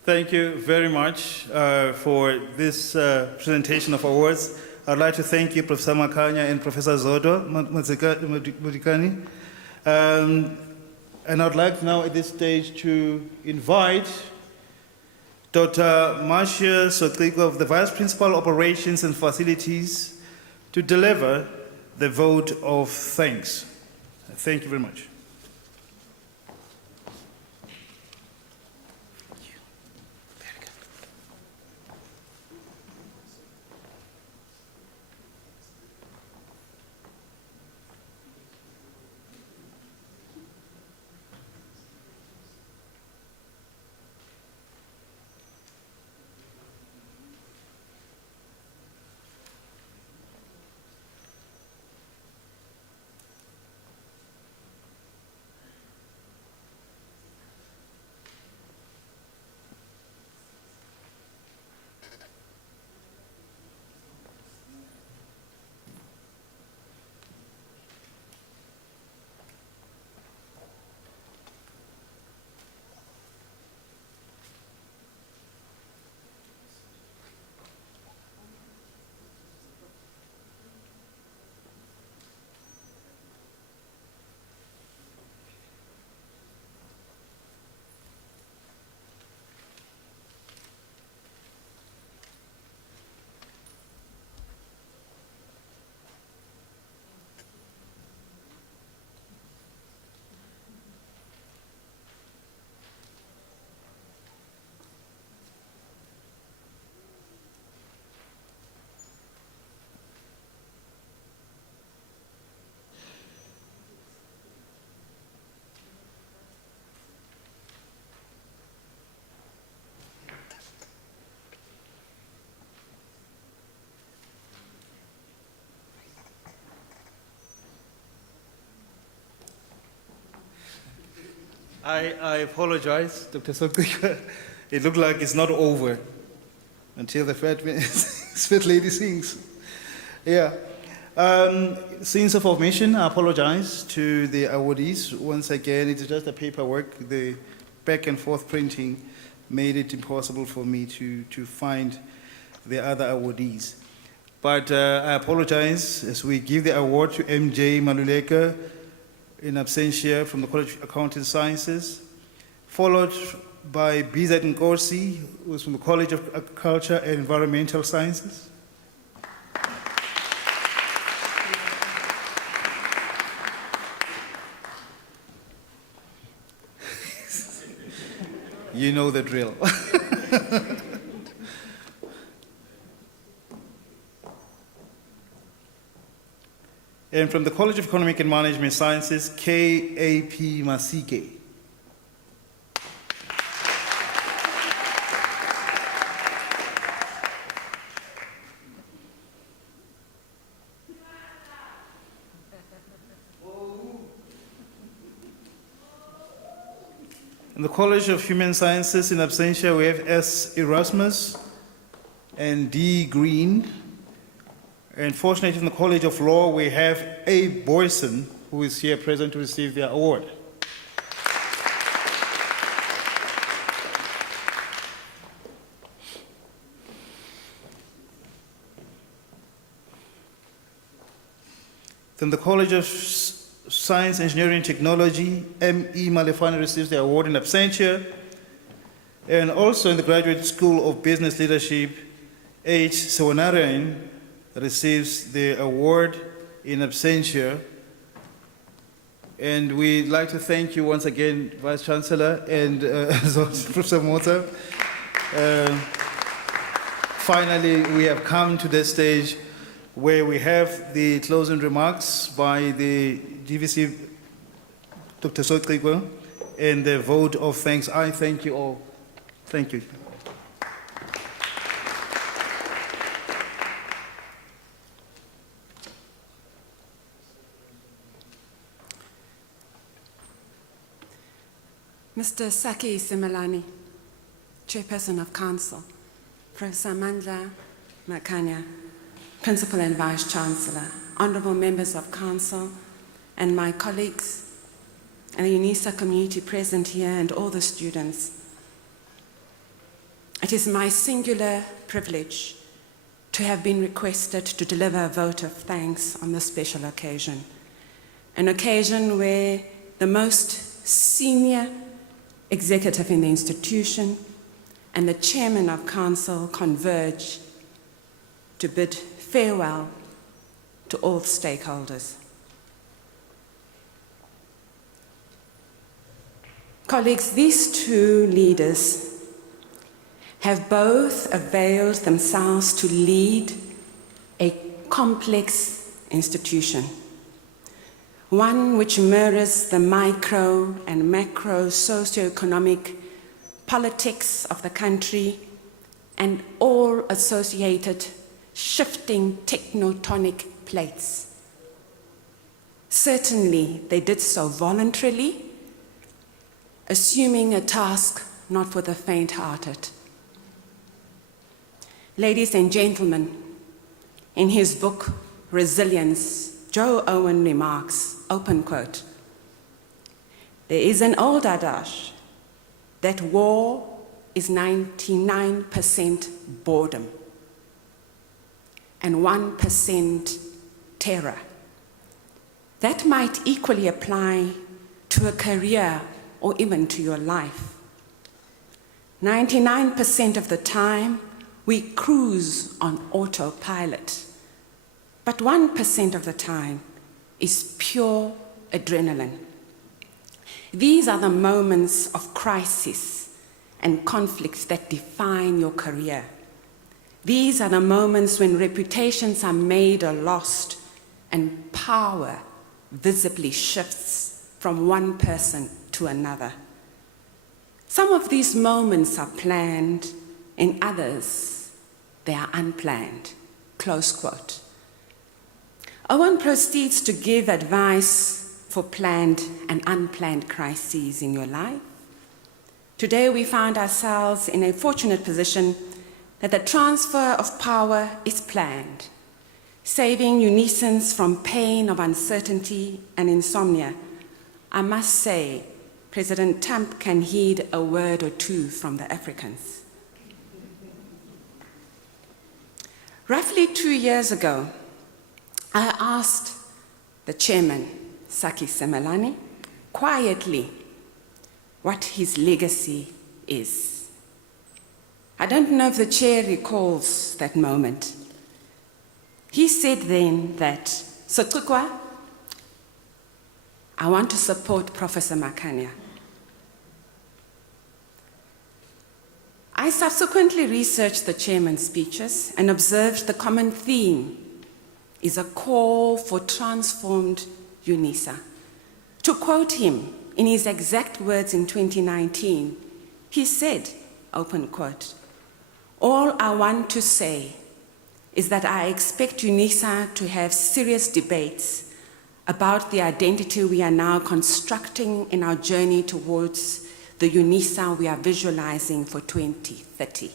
Thank you very much for this presentation of awards. I'd like to thank you, Professor Makanya and Professor Zodo Mudikani. And I'd like now at this stage to invite Dr. Marcia Sotriko, the Vice Principal Operations and Facilities, to deliver the vote of thanks. Thank you very much. I apologize, Dr. Sotriko. It looked like it's not over until the fat lady sings. Yeah. Since of omission, I apologize to the awardees. Once again, it's just the paperwork. The back and forth printing made it impossible for me to find the other awardees. But I apologize as we give the award to MJ Maluleka in absentia from the College of Accounting Sciences, followed by BZ Nkosi, who is from the College of Agriculture and Environmental Sciences. You know the drill. And from the College of Economic and Management Sciences, K.A.P. Masike. In the College of Human Sciences, in absentia, we have S. Erasmus and D. Green. And fortunately, in the College of Law, we have A. Boyson, who is here present to receive the award. Then the College of Science, Engineering, and Technology, M.E. Malefane receives the award in absentia. And also in the Graduate School of Business Leadership, H. Sewanarian receives the award in absentia. And we'd like to thank you once again, Vice Chancellor and Professor Mota, Finally, we have come to the stage where we have the closing remarks by the GVC, Dr. Sotrigwe, and the vote of thanks. I thank you all. Thank you. Mr. Saki Simelani, Chairperson of Council, Professor Mandla Makanya, Principal and Vice Chancellor, honorable members of Council, and my colleagues, and the Unisa community present here, and all the students. It is my singular privilege to have been requested to deliver a vote of thanks on this special occasion, an occasion where the most senior executive in the institution and the chairman of council converge to bid farewell to all stakeholders. Colleagues, these two leaders have both availed themselves to lead a complex institution, one which mirrors the micro and macro socioeconomic politics of the country and all associated shifting tectonic plates. Certainly, they did so voluntarily, assuming a task not for the faint-hearted. Ladies and gentlemen, in his book, Resilience, Joe Owen remarks, open quote, "There is an old adage that war is 99% boredom and 1% terror. That might equally apply to a career or even to your life. 99% of the time, we cruise on autopilot, but 1% of the time is pure adrenaline. These are the moments of crisis and conflicts that define your career. These are the moments when reputations are made or lost and power visibly shifts from one person to another. Some of these moments are planned, in others, they are unplanned." Close quote. Owen proceeds to give advice for planned and unplanned crises in your life. Today, we find ourselves in a fortunate position that the transfer of power is planned, saving Unisans from pain of uncertainty and insomnia. I must say, President Trump can heed a word or two from the Africans. Roughly 2 years ago, I asked the chairman, Saki Simelani, quietly what his legacy is. I don't know if the chair recalls that moment. He said then that, "Sotukwa, I want to support Professor Makanya." I subsequently researched the chairman's speeches and observed the common theme is a call for transformed Unisa. To quote him in his exact words in 2019, he said, open quote, "All I want to say is that I expect Unisa to have serious debates about the identity we are now constructing in our journey towards the Unisa we are visualizing for 2030.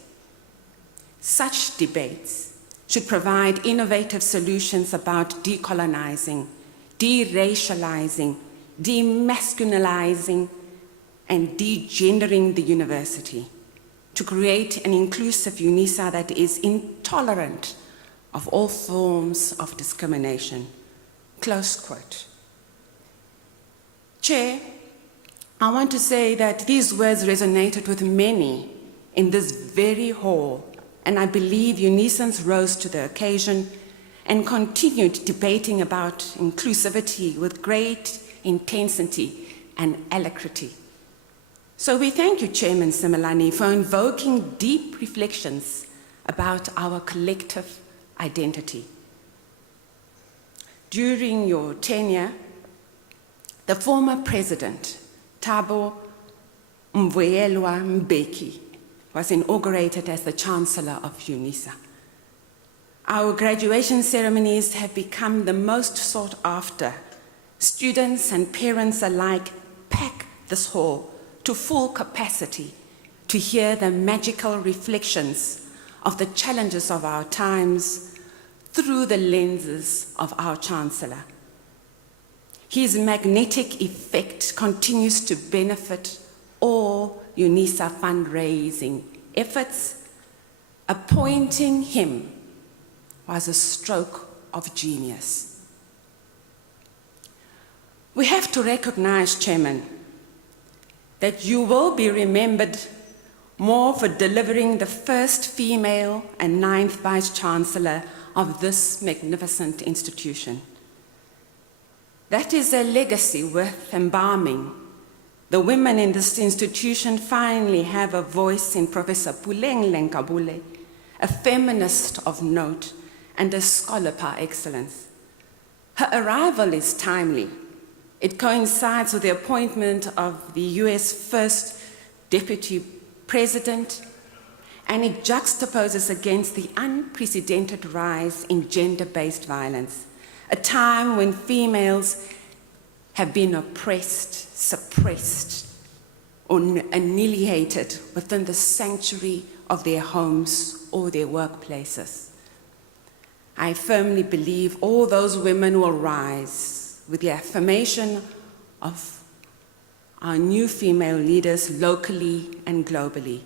Such debates should provide innovative solutions about decolonizing, deracializing, demasculinizing, and degendering the university to create an inclusive Unisa that is intolerant of all forms of discrimination." Close quote. Chair, I want to say that these words resonated with many in this very hall, and I believe Unisans rose to the occasion and continued debating about inclusivity with great intensity and alacrity. So we thank you, Chairman Simelane, for invoking deep reflections about our collective identity. During your tenure, the former president, Thabo Mvuyelwa Mbeki, was inaugurated as the Chancellor of Unisa. Our graduation ceremonies have become the most sought after. Students and parents alike pack this hall to full capacity to hear the magical reflections of the challenges of our times through the lenses of our Chancellor. His magnetic effect continues to benefit all Unisa fundraising efforts. Appointing him was a stroke of genius. We have to recognize, Chairman, that you will be remembered more for delivering the first female and 9th Vice-Chancellor of this magnificent institution. That is a legacy worth embalming. The women in this institution finally have a voice in Professor Puleng Lenkabule, a feminist of note and a scholar par excellence. Her arrival is timely. It coincides with the appointment of the US First Deputy President, and it juxtaposes against the unprecedented rise in gender-based violence, a time when females have been oppressed, suppressed, or annihilated within the sanctuary of their homes or their workplaces. I firmly believe all those women will rise with the affirmation of our new female leaders locally and globally.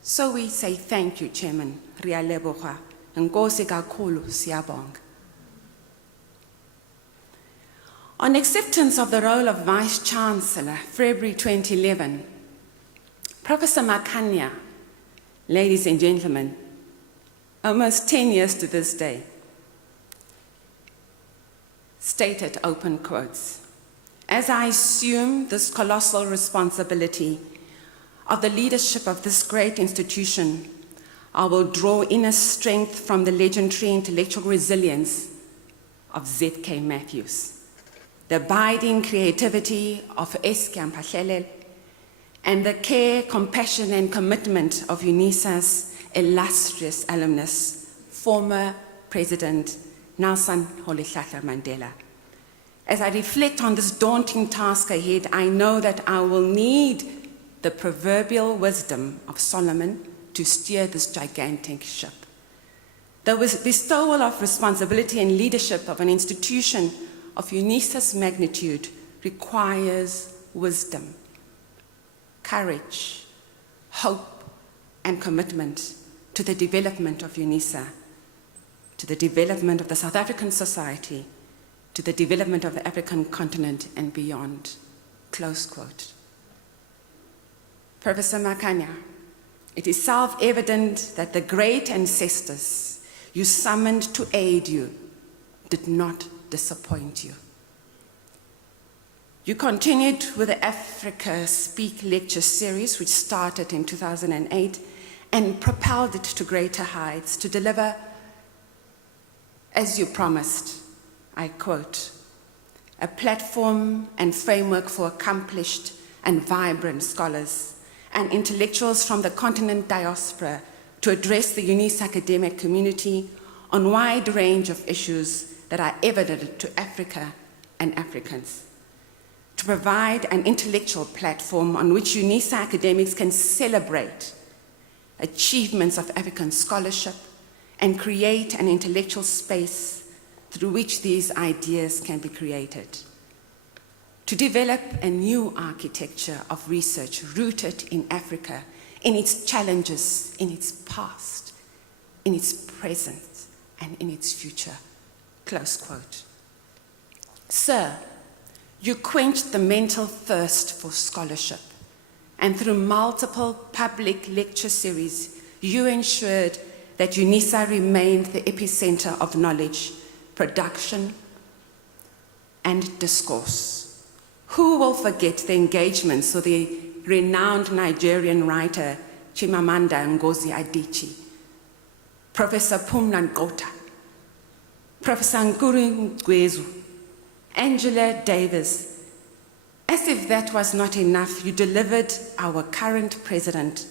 So we say thank you, Chairman. Ria leboga. Nkosi kakhulu, siyabonga. On acceptance of the role of Vice-Chancellor, February 2011, Professor Makanya, ladies and gentlemen, almost 10 years to this day, stated, open quotes, "As I assume this colossal responsibility of the leadership of this great institution, I will draw inner strength from the legendary intellectual resilience of Z.K. Matthews, the abiding creativity of Eskiam Pahlele, and the care, compassion, and commitment of Unisa's illustrious alumnus, former President Nelson Rolihlahla Mandela. As I reflect on this daunting task ahead, I know that I will need the proverbial wisdom of Solomon to steer this gigantic ship. The bestowal of responsibility and leadership of an institution of Unisa's magnitude requires wisdom, courage, hope, and commitment to the development of Unisa, to the development of the South African society, to the development of the African continent and beyond." Close quote. Professor Makanya, it is self-evident that the great ancestors you summoned to aid you did not disappoint you. You continued with the Africa Speak lecture series, which started in 2008, and propelled it to greater heights to deliver, as you promised, I quote, "a platform and framework for accomplished and vibrant scholars and intellectuals from the continent diaspora to address the Unisa academic community on a wide range of issues that are evident to Africa and Africans. To provide an intellectual platform on which Unisa academics can celebrate achievements of African scholarship and create an intellectual space through which these ideas can be created. To develop a new architecture of research rooted in Africa, in its challenges, in its past, in its present, and in its future." Close quote. Sir, you quenched the mental thirst for scholarship, and through multiple public lecture series, you ensured that Unisa remained the epicenter of knowledge, production, and discourse. Who will forget the engagements or the renowned Nigerian writer Chimamanda Ngozi Adichie, Professor Pumlan Gota, Professor Nkuru Ngwezu, Angela Davis. As if that was not enough, you delivered our current president,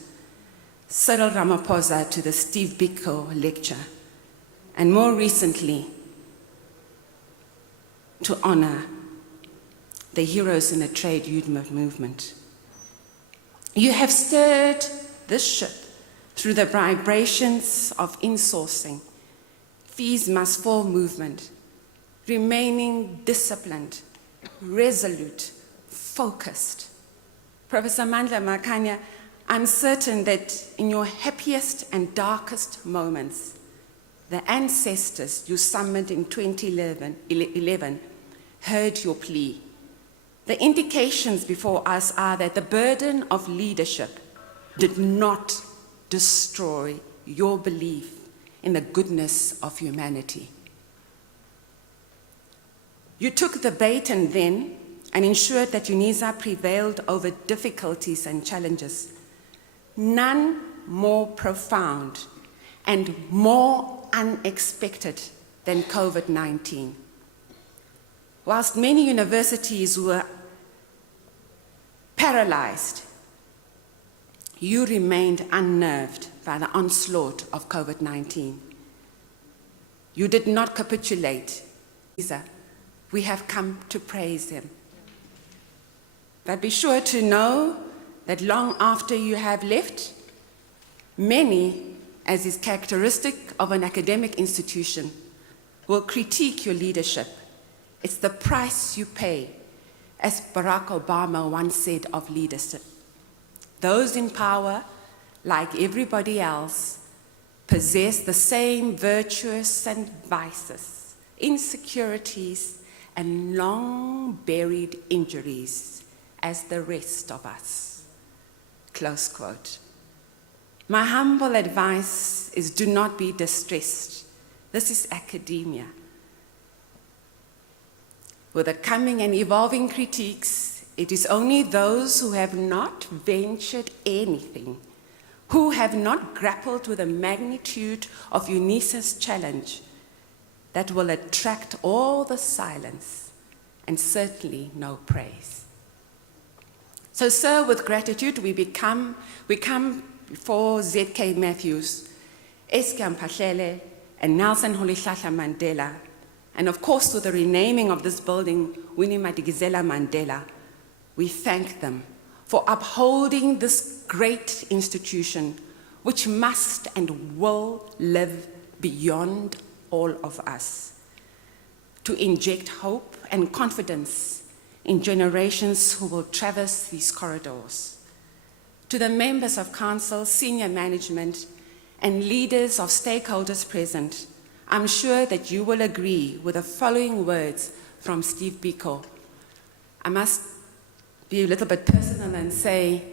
Cyril Ramaphosa, to the Steve Biko lecture, and more recently, to honor the heroes in the trade union movement. You have stirred this ship through the vibrations of insourcing, fees must fall movement, remaining disciplined, resolute, focused. Professor Mandla Makanya, I'm certain that in your happiest and darkest moments, the ancestors you summoned in 2011 heard your plea. The indications before us are that the burden of leadership did not destroy your belief in the goodness of humanity. You took the baton then and ensured that Unisa prevailed over difficulties and challenges, none more profound and more unexpected than COVID-19. Whilst many universities were paralyzed, you remained unnerved by the onslaught of COVID-19. You did not capitulate. We have come to praise him. But be sure to know that long after you have left, many, as is characteristic of an academic institution, will critique your leadership. It's the price you pay, as Barack Obama once said of leadership. Those in power, like everybody else, possess the same virtues and vices, insecurities, and long-buried injuries as the rest of us. Close quote. My humble advice is do not be distressed. This is academia. With the coming and evolving critiques, it is only those who have not ventured anything, who have not grappled with the magnitude of Unisa's challenge, that will attract all the silence and certainly no praise. So, sir, with gratitude, we come before Z.K. Matthews, Eskom Phahlele, and Nelson Rolihlahla Mandela, and of course, to the renaming of this building, Winnie Madikizela Mandela. We thank them for upholding this great institution, which must and will live beyond all of us, to inject hope and confidence in generations who will traverse these corridors. To the members of council, senior management, and leaders of stakeholders present, I'm sure that you will agree with the following words from Steve Biko. I must be a little bit personal and say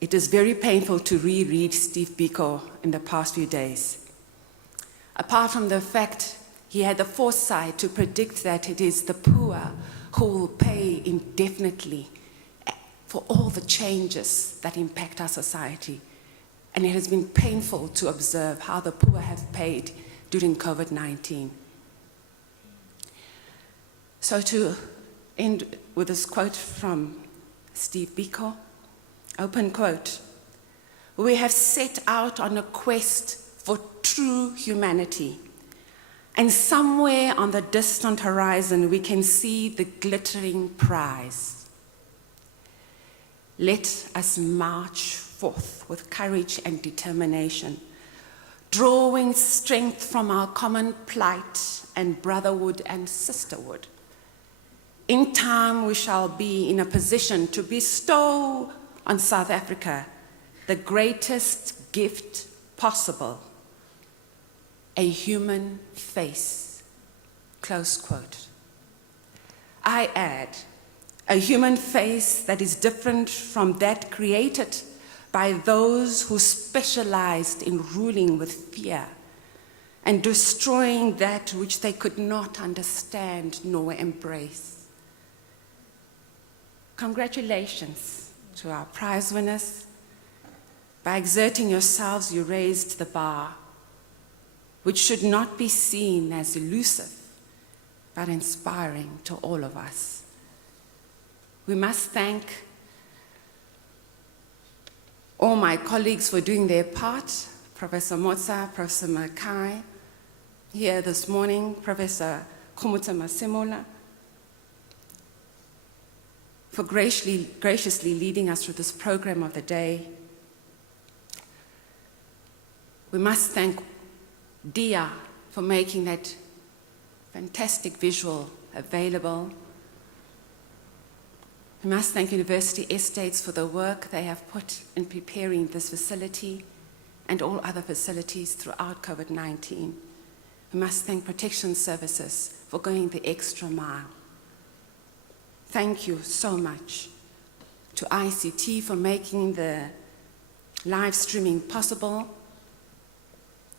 it is very painful to reread Steve Biko in the past few days. Apart from the fact he had the foresight to predict that it is the poor who will pay indefinitely for all the changes that impact our society. And it has been painful to observe how the poor have paid during COVID-19. So to end with this quote from Steve Biko, open quote, "We have set out on a quest for true humanity, and somewhere on the distant horizon we can see the glittering prize. Let us march forth with courage and determination, drawing strength from our common plight and brotherhood and sisterhood. In time we shall be in a position to bestow on South Africa the greatest gift possible, a human face." Close quote. I add, a human face that is different from that created by those who specialized in ruling with fear and destroying that which they could not understand nor embrace. Congratulations to our prize winners. By exerting yourselves, you raised the bar, which should not be seen as elusive, but inspiring to all of us. We must thank all my colleagues for doing their part, Professor Motsa, Professor Makai, here this morning, Professor Kumuta Masimola, for graciously leading us through this program of the day. We must thank Dia for making that fantastic visual available. We must thank University Estates for the work they have put in preparing this facility and all other facilities throughout COVID-19. We must thank Protection Services for going the extra mile. Thank you so much to ICT for making the live streaming possible.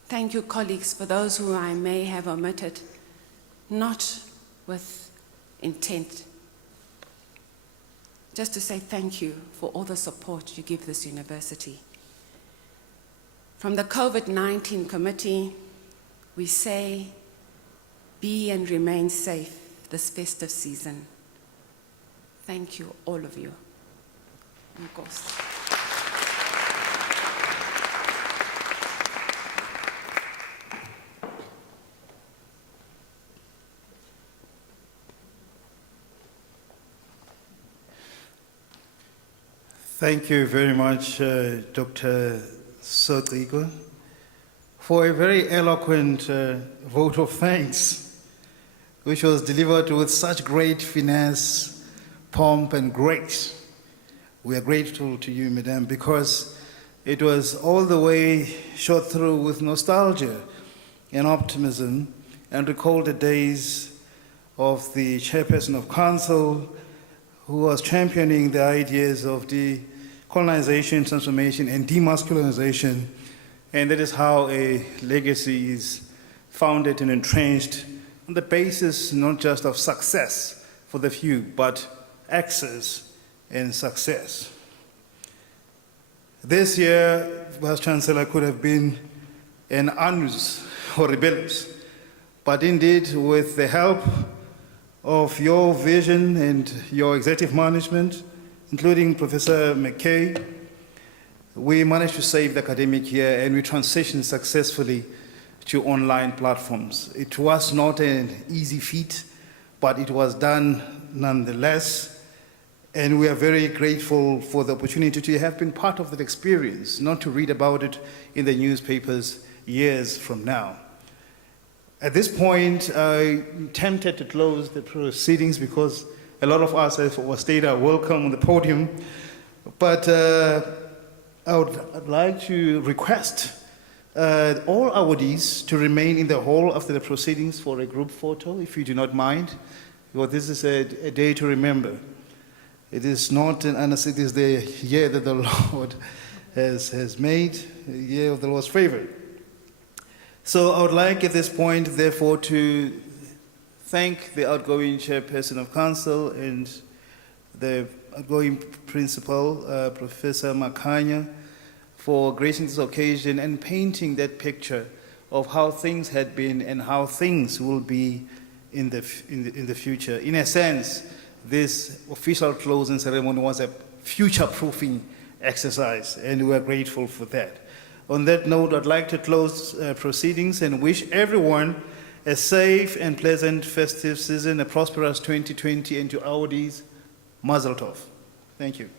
Thank you, colleagues, for those who I may have omitted, not with intent. Just to say thank you for all the support you give this university. From the COVID-19 committee, we say, be and remain safe this festive season. Thank you, all of you. Nkosi. Thank you very much, Dr. Sotigo, for a very eloquent vote of thanks, which was delivered with such great finesse, pomp, and grace. We are grateful to you, Madam, because it was all the way shot through with nostalgia and optimism, and recalled the days of the Chairperson of Council, who was championing the ideas of decolonization, transformation, and demasculinization. And that is how a legacy is founded and entrenched on the basis not just of success for the few, but access and success. This year, Vice Chancellor, could have been an annus horribilis, but indeed, with the help of your vision and your executive management, including Professor McKay, we managed to save the academic year and we transitioned successfully to online platforms. It was not an easy feat, but it was done nonetheless. And we are very grateful for the opportunity to have been part of that experience, not to read about it in the newspapers years from now. At this point, I'm tempted to close the proceedings because a lot of us as stayed are welcome on the podium. But I'd like to request all awardees to remain in the hall after the proceedings for a group photo, if you do not mind, because this is a day to remember. It is not an annus, it is the year that the Lord has made, the year of the Lord's favor. So I would like at this point, therefore, to thank the outgoing Chairperson of Council and the outgoing Principal, Professor Makanya, for gracing this occasion and painting that picture of how things had been and how things will be in the future. In a sense, this official closing ceremony was a future-proofing exercise, and we are grateful for that. On that note, I'd like to close proceedings and wish everyone a safe and pleasant festive season, a prosperous 2020, and to awardees, Mazel Tov. Thank you.